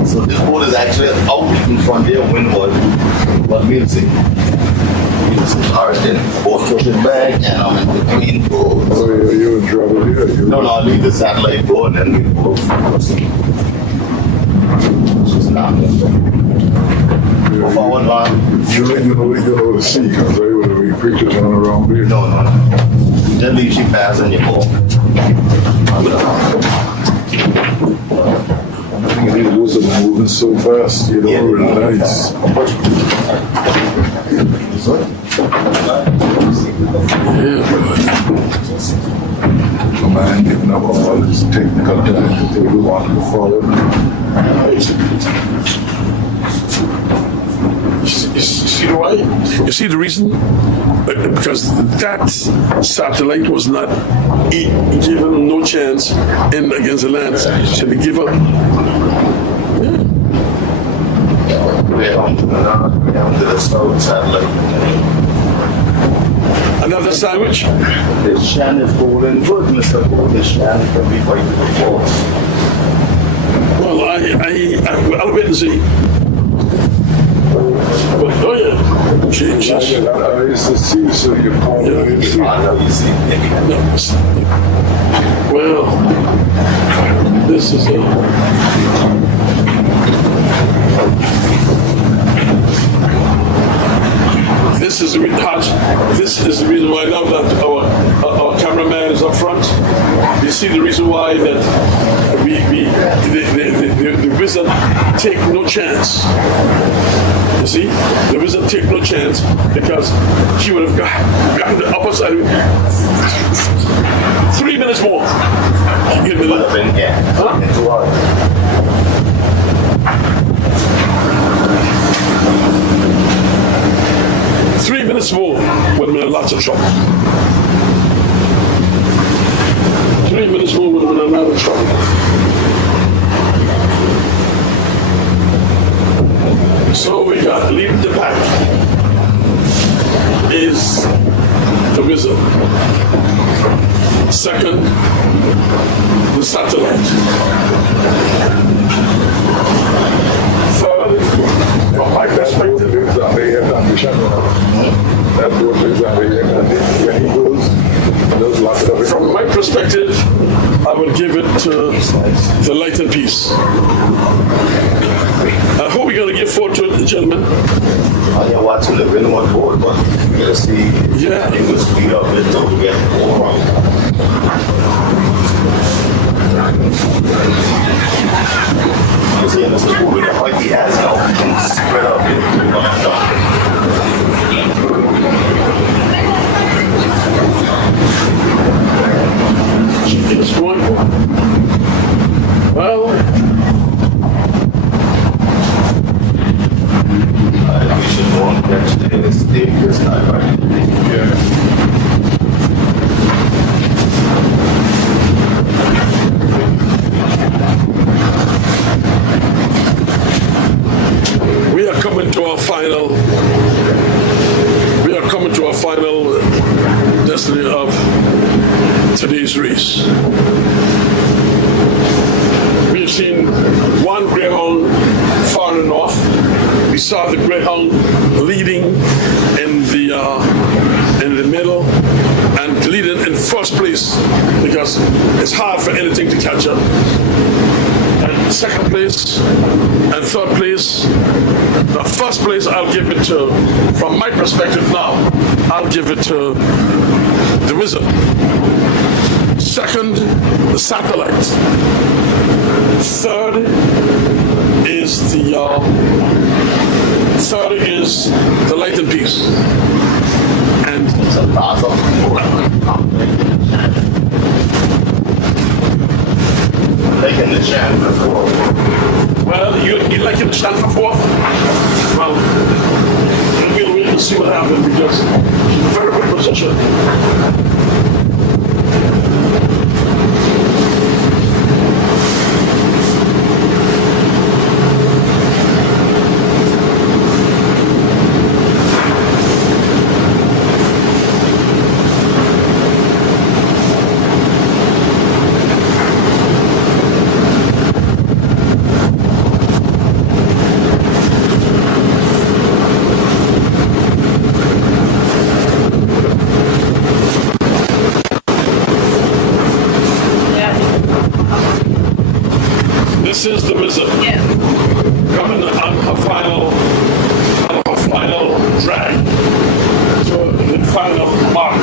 So this boat is actually out in front there, windward. But we'll see. We'll see. Alright then, boat push it back and I'm in between boats. So you're in trouble here. No, I'll leave the satellite go and then we'll go. Just not. Go forward, man. You know the sea, because I would have been pictures on around here. No. Just leave she pass and you go. These woods are moving so fast, really nice. A man giving up all his technical time to take the water to follow. You see why? You see the reason? Because that satellite was not given no chance in against the land. So they give up. We're down to the south satellite. Another sandwich? The Shan is golden foot, Mr. Gold. The Shan can be fighting before. Well, I'll wait and see. But, oh yeah. I used to see, so you call it. I know you see. Well, this is This is the reason why I love that our cameraman is up front. You see the reason why that the wizard take no chance. You see, the wizard take no chance because he would have gotten the upper side. 3 minutes more. Give me that. Huh? 3 minutes more would have been in lots of trouble. 3 minutes more would have been in a lot of trouble. So we got leading the pack is the wizard. Second, the satellite. when he goes, those lock it up. From my perspective, I would give it to the Light and Peace. Who are we going to give forward to, gentlemen? I am watching the rhythm on board, but you see, Yeah. it was speed up until we get more. You see, in the school, with the fight he has now, he can spread up and It's going. Well, we should go on catch the stage this time, right? Yeah. we are coming to our final. We are coming to our final destiny of today's race. We have seen one greyhound far in the north. We saw the greyhound leading in the middle and leading in first place because it's hard for anything to catch up. And second place and third place. The first place I'll give it to, from my perspective now, I'll give it to the Wizard. Second, the Satellite. Third is the Light and Peace. And It's a pass up. Taking the chance before. well, you'd like him to stand for fourth? Well, we'll wait and see what happens because very good position. This is the Wizard coming on her final drag to the final mark.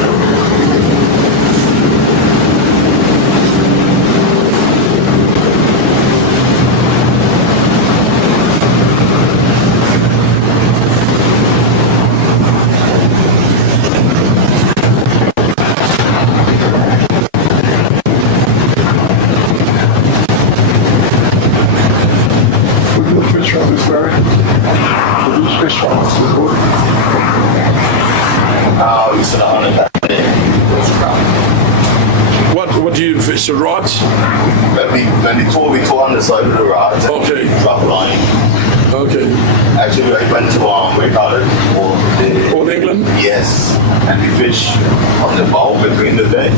We said 100. What do you fish, the rods? When we tore on the side of the rod, Okay. drop line. Okay. Actually, I went to we call it Old England? yes, and we fish on the bow between the day.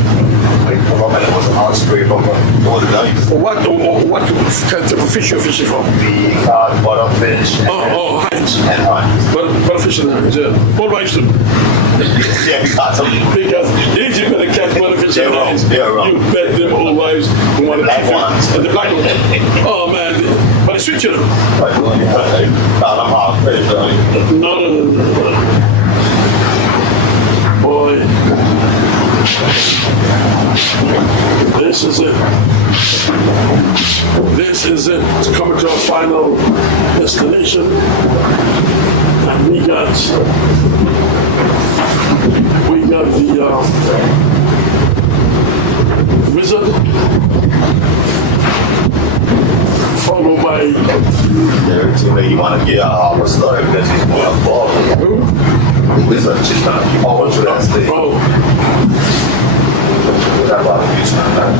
Like come up and it was a hard scrape over all the night. What kind of fish you're fishing for? We caught butterfish Heinz. and hunt. Butterfish and Heinz, yeah. All right, them. Yeah, we caught some Because if you're going to catch butterfish and They're Heinz, wrong, they're wrong. you bet them old wives who want to black keep it. ones. And the black ones. Oh, man. But I switch them. like caught them hard fish. Right? No. Boy. This is it. This is it. It's coming to our final destination. And we got the Wizard, followed by You want to get a harbor story because he's going to fall. The wizard just going to fall to that stage. oh, That barbecue's not that.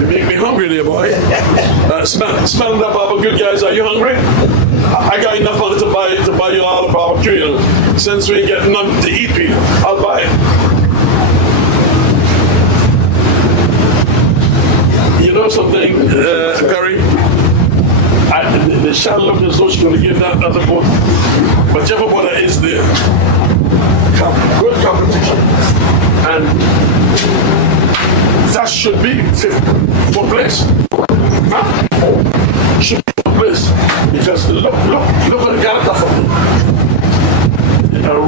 you make me hungry there, boy. Smelling that barbecue, guys. Are you hungry? I got enough money to buy you all the barbecue. You know. Since we ain't getting nothing to eat, Peter, I'll buy it. You know something, Perry? The shadow looks as though she's going to give that other boat. Whichever one is there. good competition. And that should be fourth place. Huh? Should be fourth place. Because look at the character for me. They're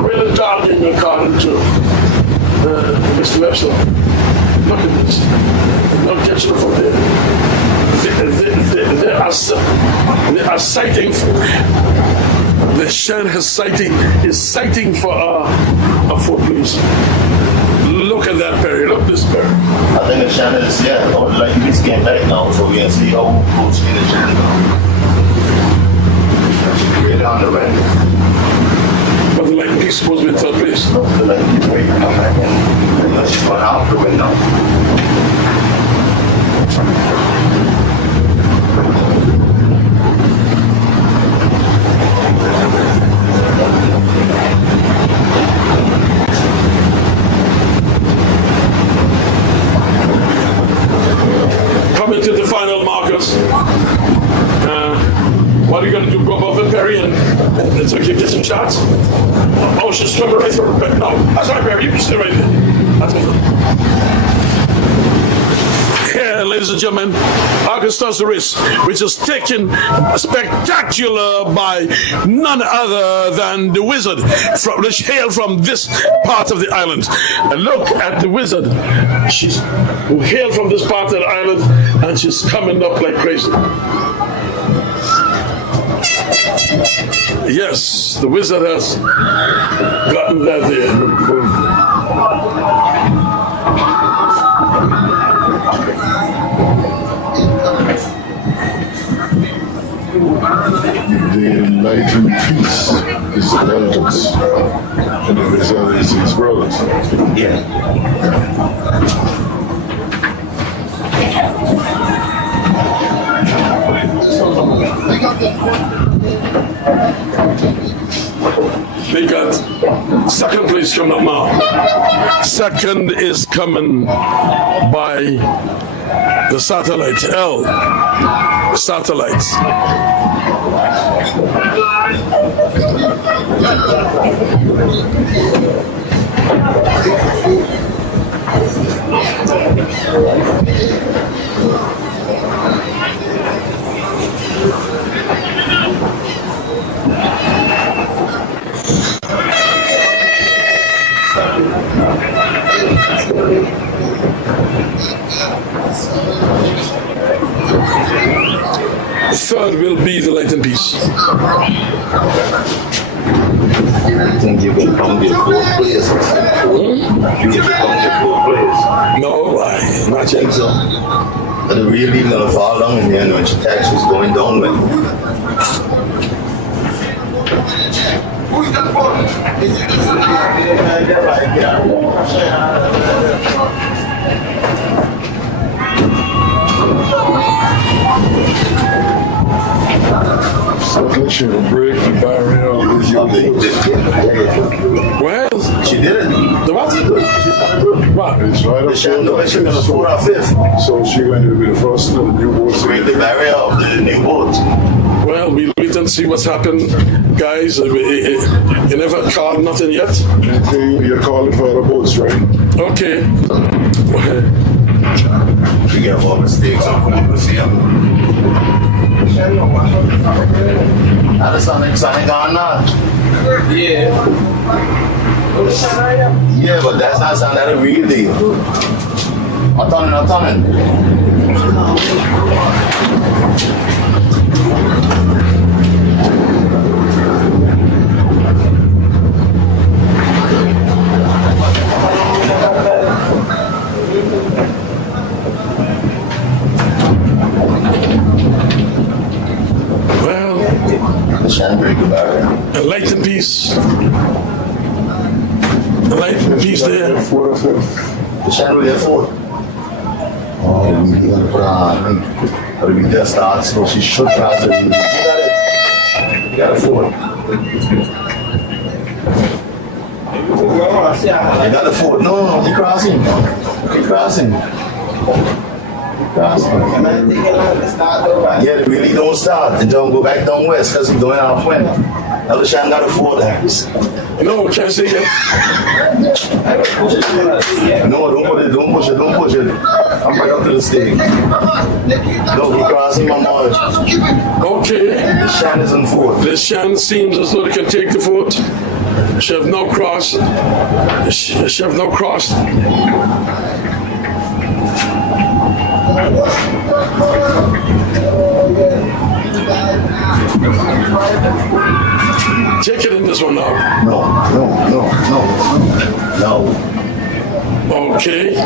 really dogging according to Mr. Webster. Look at this. Don't get you from there. They are citing. The Shan is citing for a fourth place. Look at that, Perry. Look at this, Perry. I think the Shan is, like this game back now, so we can see how close in the Shan now. Really on the right. But the Lightning Peak is supposed to be in third place. The Lightning Peak ready to come back in. She's going out the window. Coming to the final markers. What are you going to do? Go above the Perry and so you get some shots? Oh, she's coming right through. No, that's not Perry. You can stay right there. That's it. Yeah, ladies and gentlemen, Augustus Riss, which is taken spectacular by none other than the wizard, which hail from this part of the island. And look at the wizard. She's who hailed from this part of the island, and she's coming up like crazy. Yes, the wizard has gotten that there. The enlightened peace is the elders, and the result is his brothers. Yeah. They got second place coming up now. Second is coming by the satellite L. Satellites. Third will be the Light and Peace. I think you can come get fourth place. You can come get fourth place. No, not yet. So, but the real even gonna fall down in the end when she tax was going down with. Who's that for? So she will break the barrier of the Well, She did it. the what? What? It's right up She's gonna score our fifth. So she's going to be the first of the new boats. Break the barrier of the new boat. Well, we'll wait and see what's happened, guys. You never called nothing yet? Okay, you're calling for other boats, right? Okay. We get all mistakes on cool see them. That's something gone now. Yeah. Yeah, but that's not something that a real deal. I'm turning. Well, The Shannon break the barrier. the Light and Peace. The Light and Peace there. Fourth or fifth. The Shannon really fourth. Oh, we gonna put on. But we just start, so she should cross it. You got a fourth. I got the fourth. No, he crossing. Yeah, they really don't start and don't go back down west because he's going off wind. Now the Shan got a 4 hands. No, can't say that. No, don't push it. I'm right up to the stage. No, he crossing my mark. Okay. The Shan is in 4th. The Shan seems as though they can take the vote. She have no cross. She have no cross. Take it in this one now. No. Okay.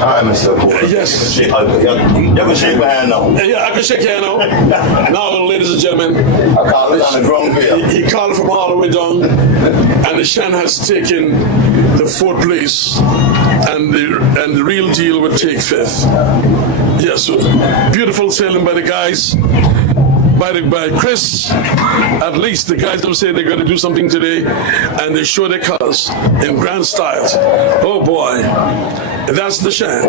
All right, Mr. Cole. Yes. You can shake my hand now. Yeah, I can shake your hand now. Now, ladies and gentlemen, I call it on the ground field. he called from all the way down, and the Shan has taken the 4th place, and the real deal would take 5th. Yes, beautiful sailing by the guys. By Chris. At least the guys don't say they're going to do something today, and they show their colors in grand style. Oh boy, that's the Shan.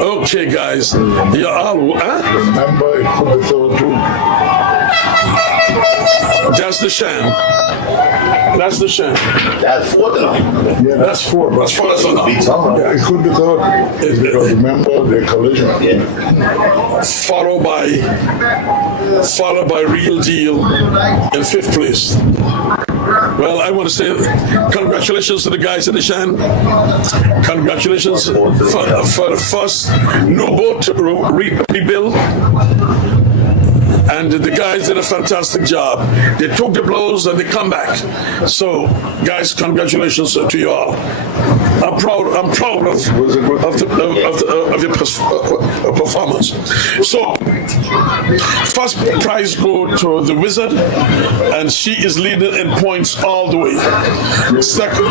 Okay, guys, you're all. Huh? Remember, it could be third too. That's the Shan. That's the Shan. That's 4th now. Yeah, That's 4. That's 4. That's not. yeah, it could be third. Because remember the collision. Yeah. Followed by Real Deal in 5th place. Well, I want to say congratulations to the guys at the Shan. Congratulations for the first no boat rebuild. And the guys did a fantastic job. They took the blows and they come back. So, guys, congratulations to you all. I'm proud of your performance. So, first prize go to the Wizard, and she is leading in points all the way. Second,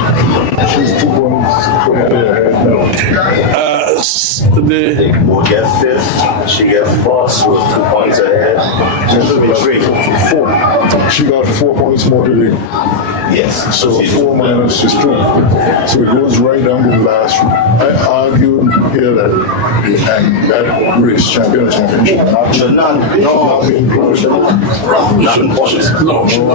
She's 2 points ahead now. We'll get 5th. She get 4th, so 2 points ahead. She'll be 3. 4. She got 4 points more today. Yes. So 4 minus is 2. So it goes right down to the last. I argued here that that race championship Should not be points. no,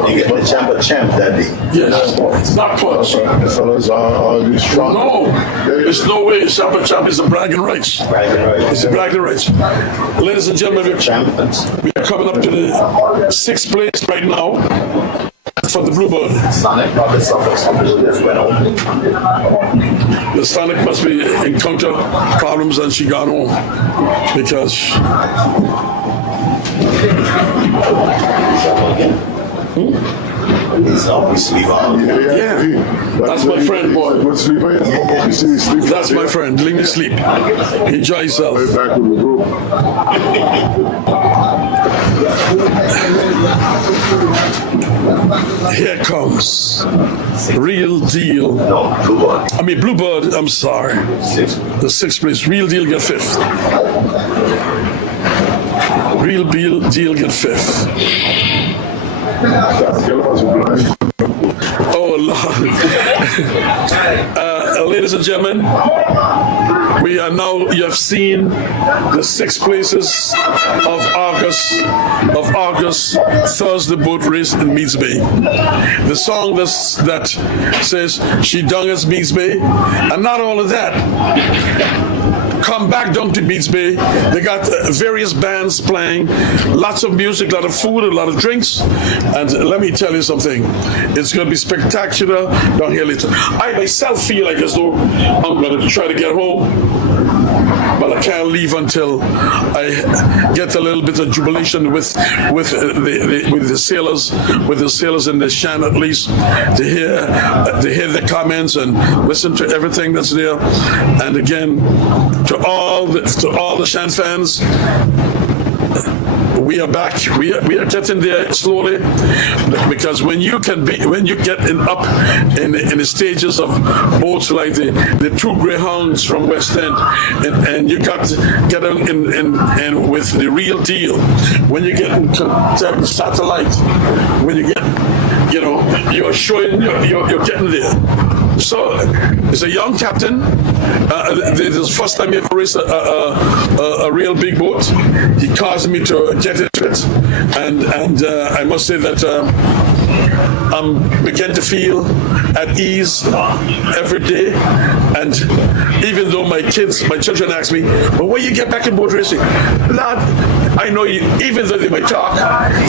You get the champ that day. yes, not points. The fellas are strong. No, there's no way champ is a bragging rights. Right. It's a bragging rights. Ladies and gentlemen, Champions. we are coming up to the 6th place right now for the Bluebird. Sonic probably suffers something that went on. The Sonic must be encounter problems and she got home because He's always sleep on. yeah, that's my friend, boy. What's sleeping? You see, sleep. That's my friend. Leave me sleep. Enjoy yourself. Right back with the group. Here comes Real Deal. No, Bluebird. I mean Bluebird. I'm sorry. 6. The 6th place. Real Deal get 5th. Real Deal get 5th. Oh Lord. Ladies and gentlemen, we are now, you have seen the 6 places of August Thursday boat race in Meads Bay. The song that says she dung us Meads Bay, and not all of that. Come back down to Meads Bay. They got various bands playing, lots of music, a lot of food, a lot of drinks. And let me tell you something, it's going to be spectacular down here later. I myself feel like as though I'm going to try to get home, but I can't leave until I get a little bit of jubilation with the sailors in the Shan at least, to hear the comments and listen to everything that's there. And again, to all the Shan fans, we are back. We are getting there slowly, because when you get up in the stages of boats like the 2 Greyhounds from West End, and you got to get in with the Real Deal. When you get into satellite, when you get, you're showing you're getting there. So He's a young captain. This is the first time he ever raced a real big boat. He caused me to get into it, and I must say that I'm beginning to feel at ease every day. And even though my children ask me, "But when you get back in boat racing?" Lad, I know you, even though they might talk,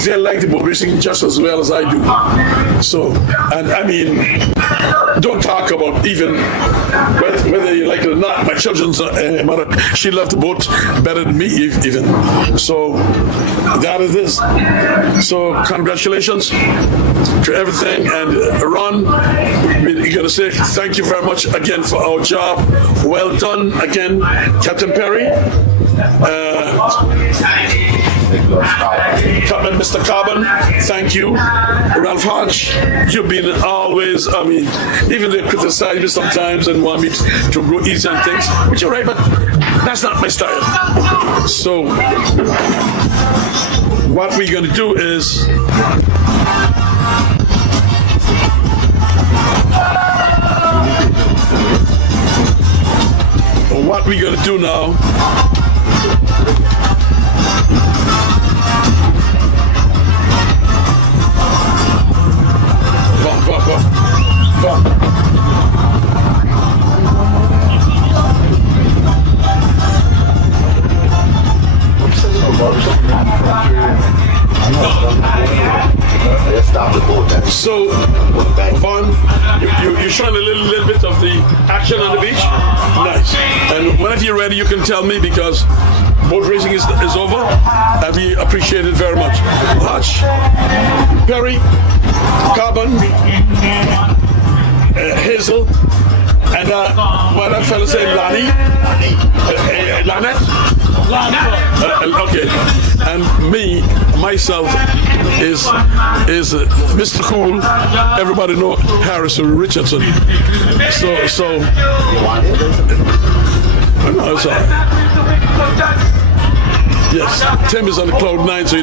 they like the boat racing just as well as I do. So, and I mean, don't talk about even whether you like it or not. My children's mother, she loved the boat better than me even. So that is this. So congratulations to everything. And Ron, we're going to say thank you very much again for our job. Well done again, Captain Perry. Mr. Carbon, thank you. Ralph Hodge, you've been always, I mean, even they criticize me sometimes and want me to go easy on things, which you're right, but that's not my style. So, what we're going to do is, what we're going to do now, Come. So, Vaughn, you're showing a little bit of the action on the beach? Nice. And whenever you're ready, you can tell me, because boat racing is over, and we appreciate it very much. Hutch, Perry, Carbon, Hazel, and what that fellow say, Lani? Lanette? Okay. And myself is Mr. Cool. Everybody know Harrison Richardson. So no, it's all right. Yes, Tim is on the cloud 9, so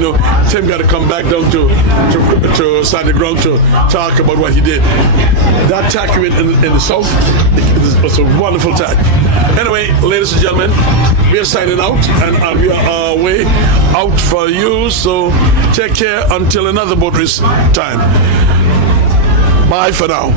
Tim got to come back down to Sandy Ground to talk about what he did. That tack in the south was a wonderful tack. Anyway, ladies and gentlemen, we are signing out, and we are on our way out for you. So take care until another boat race time. Bye for now.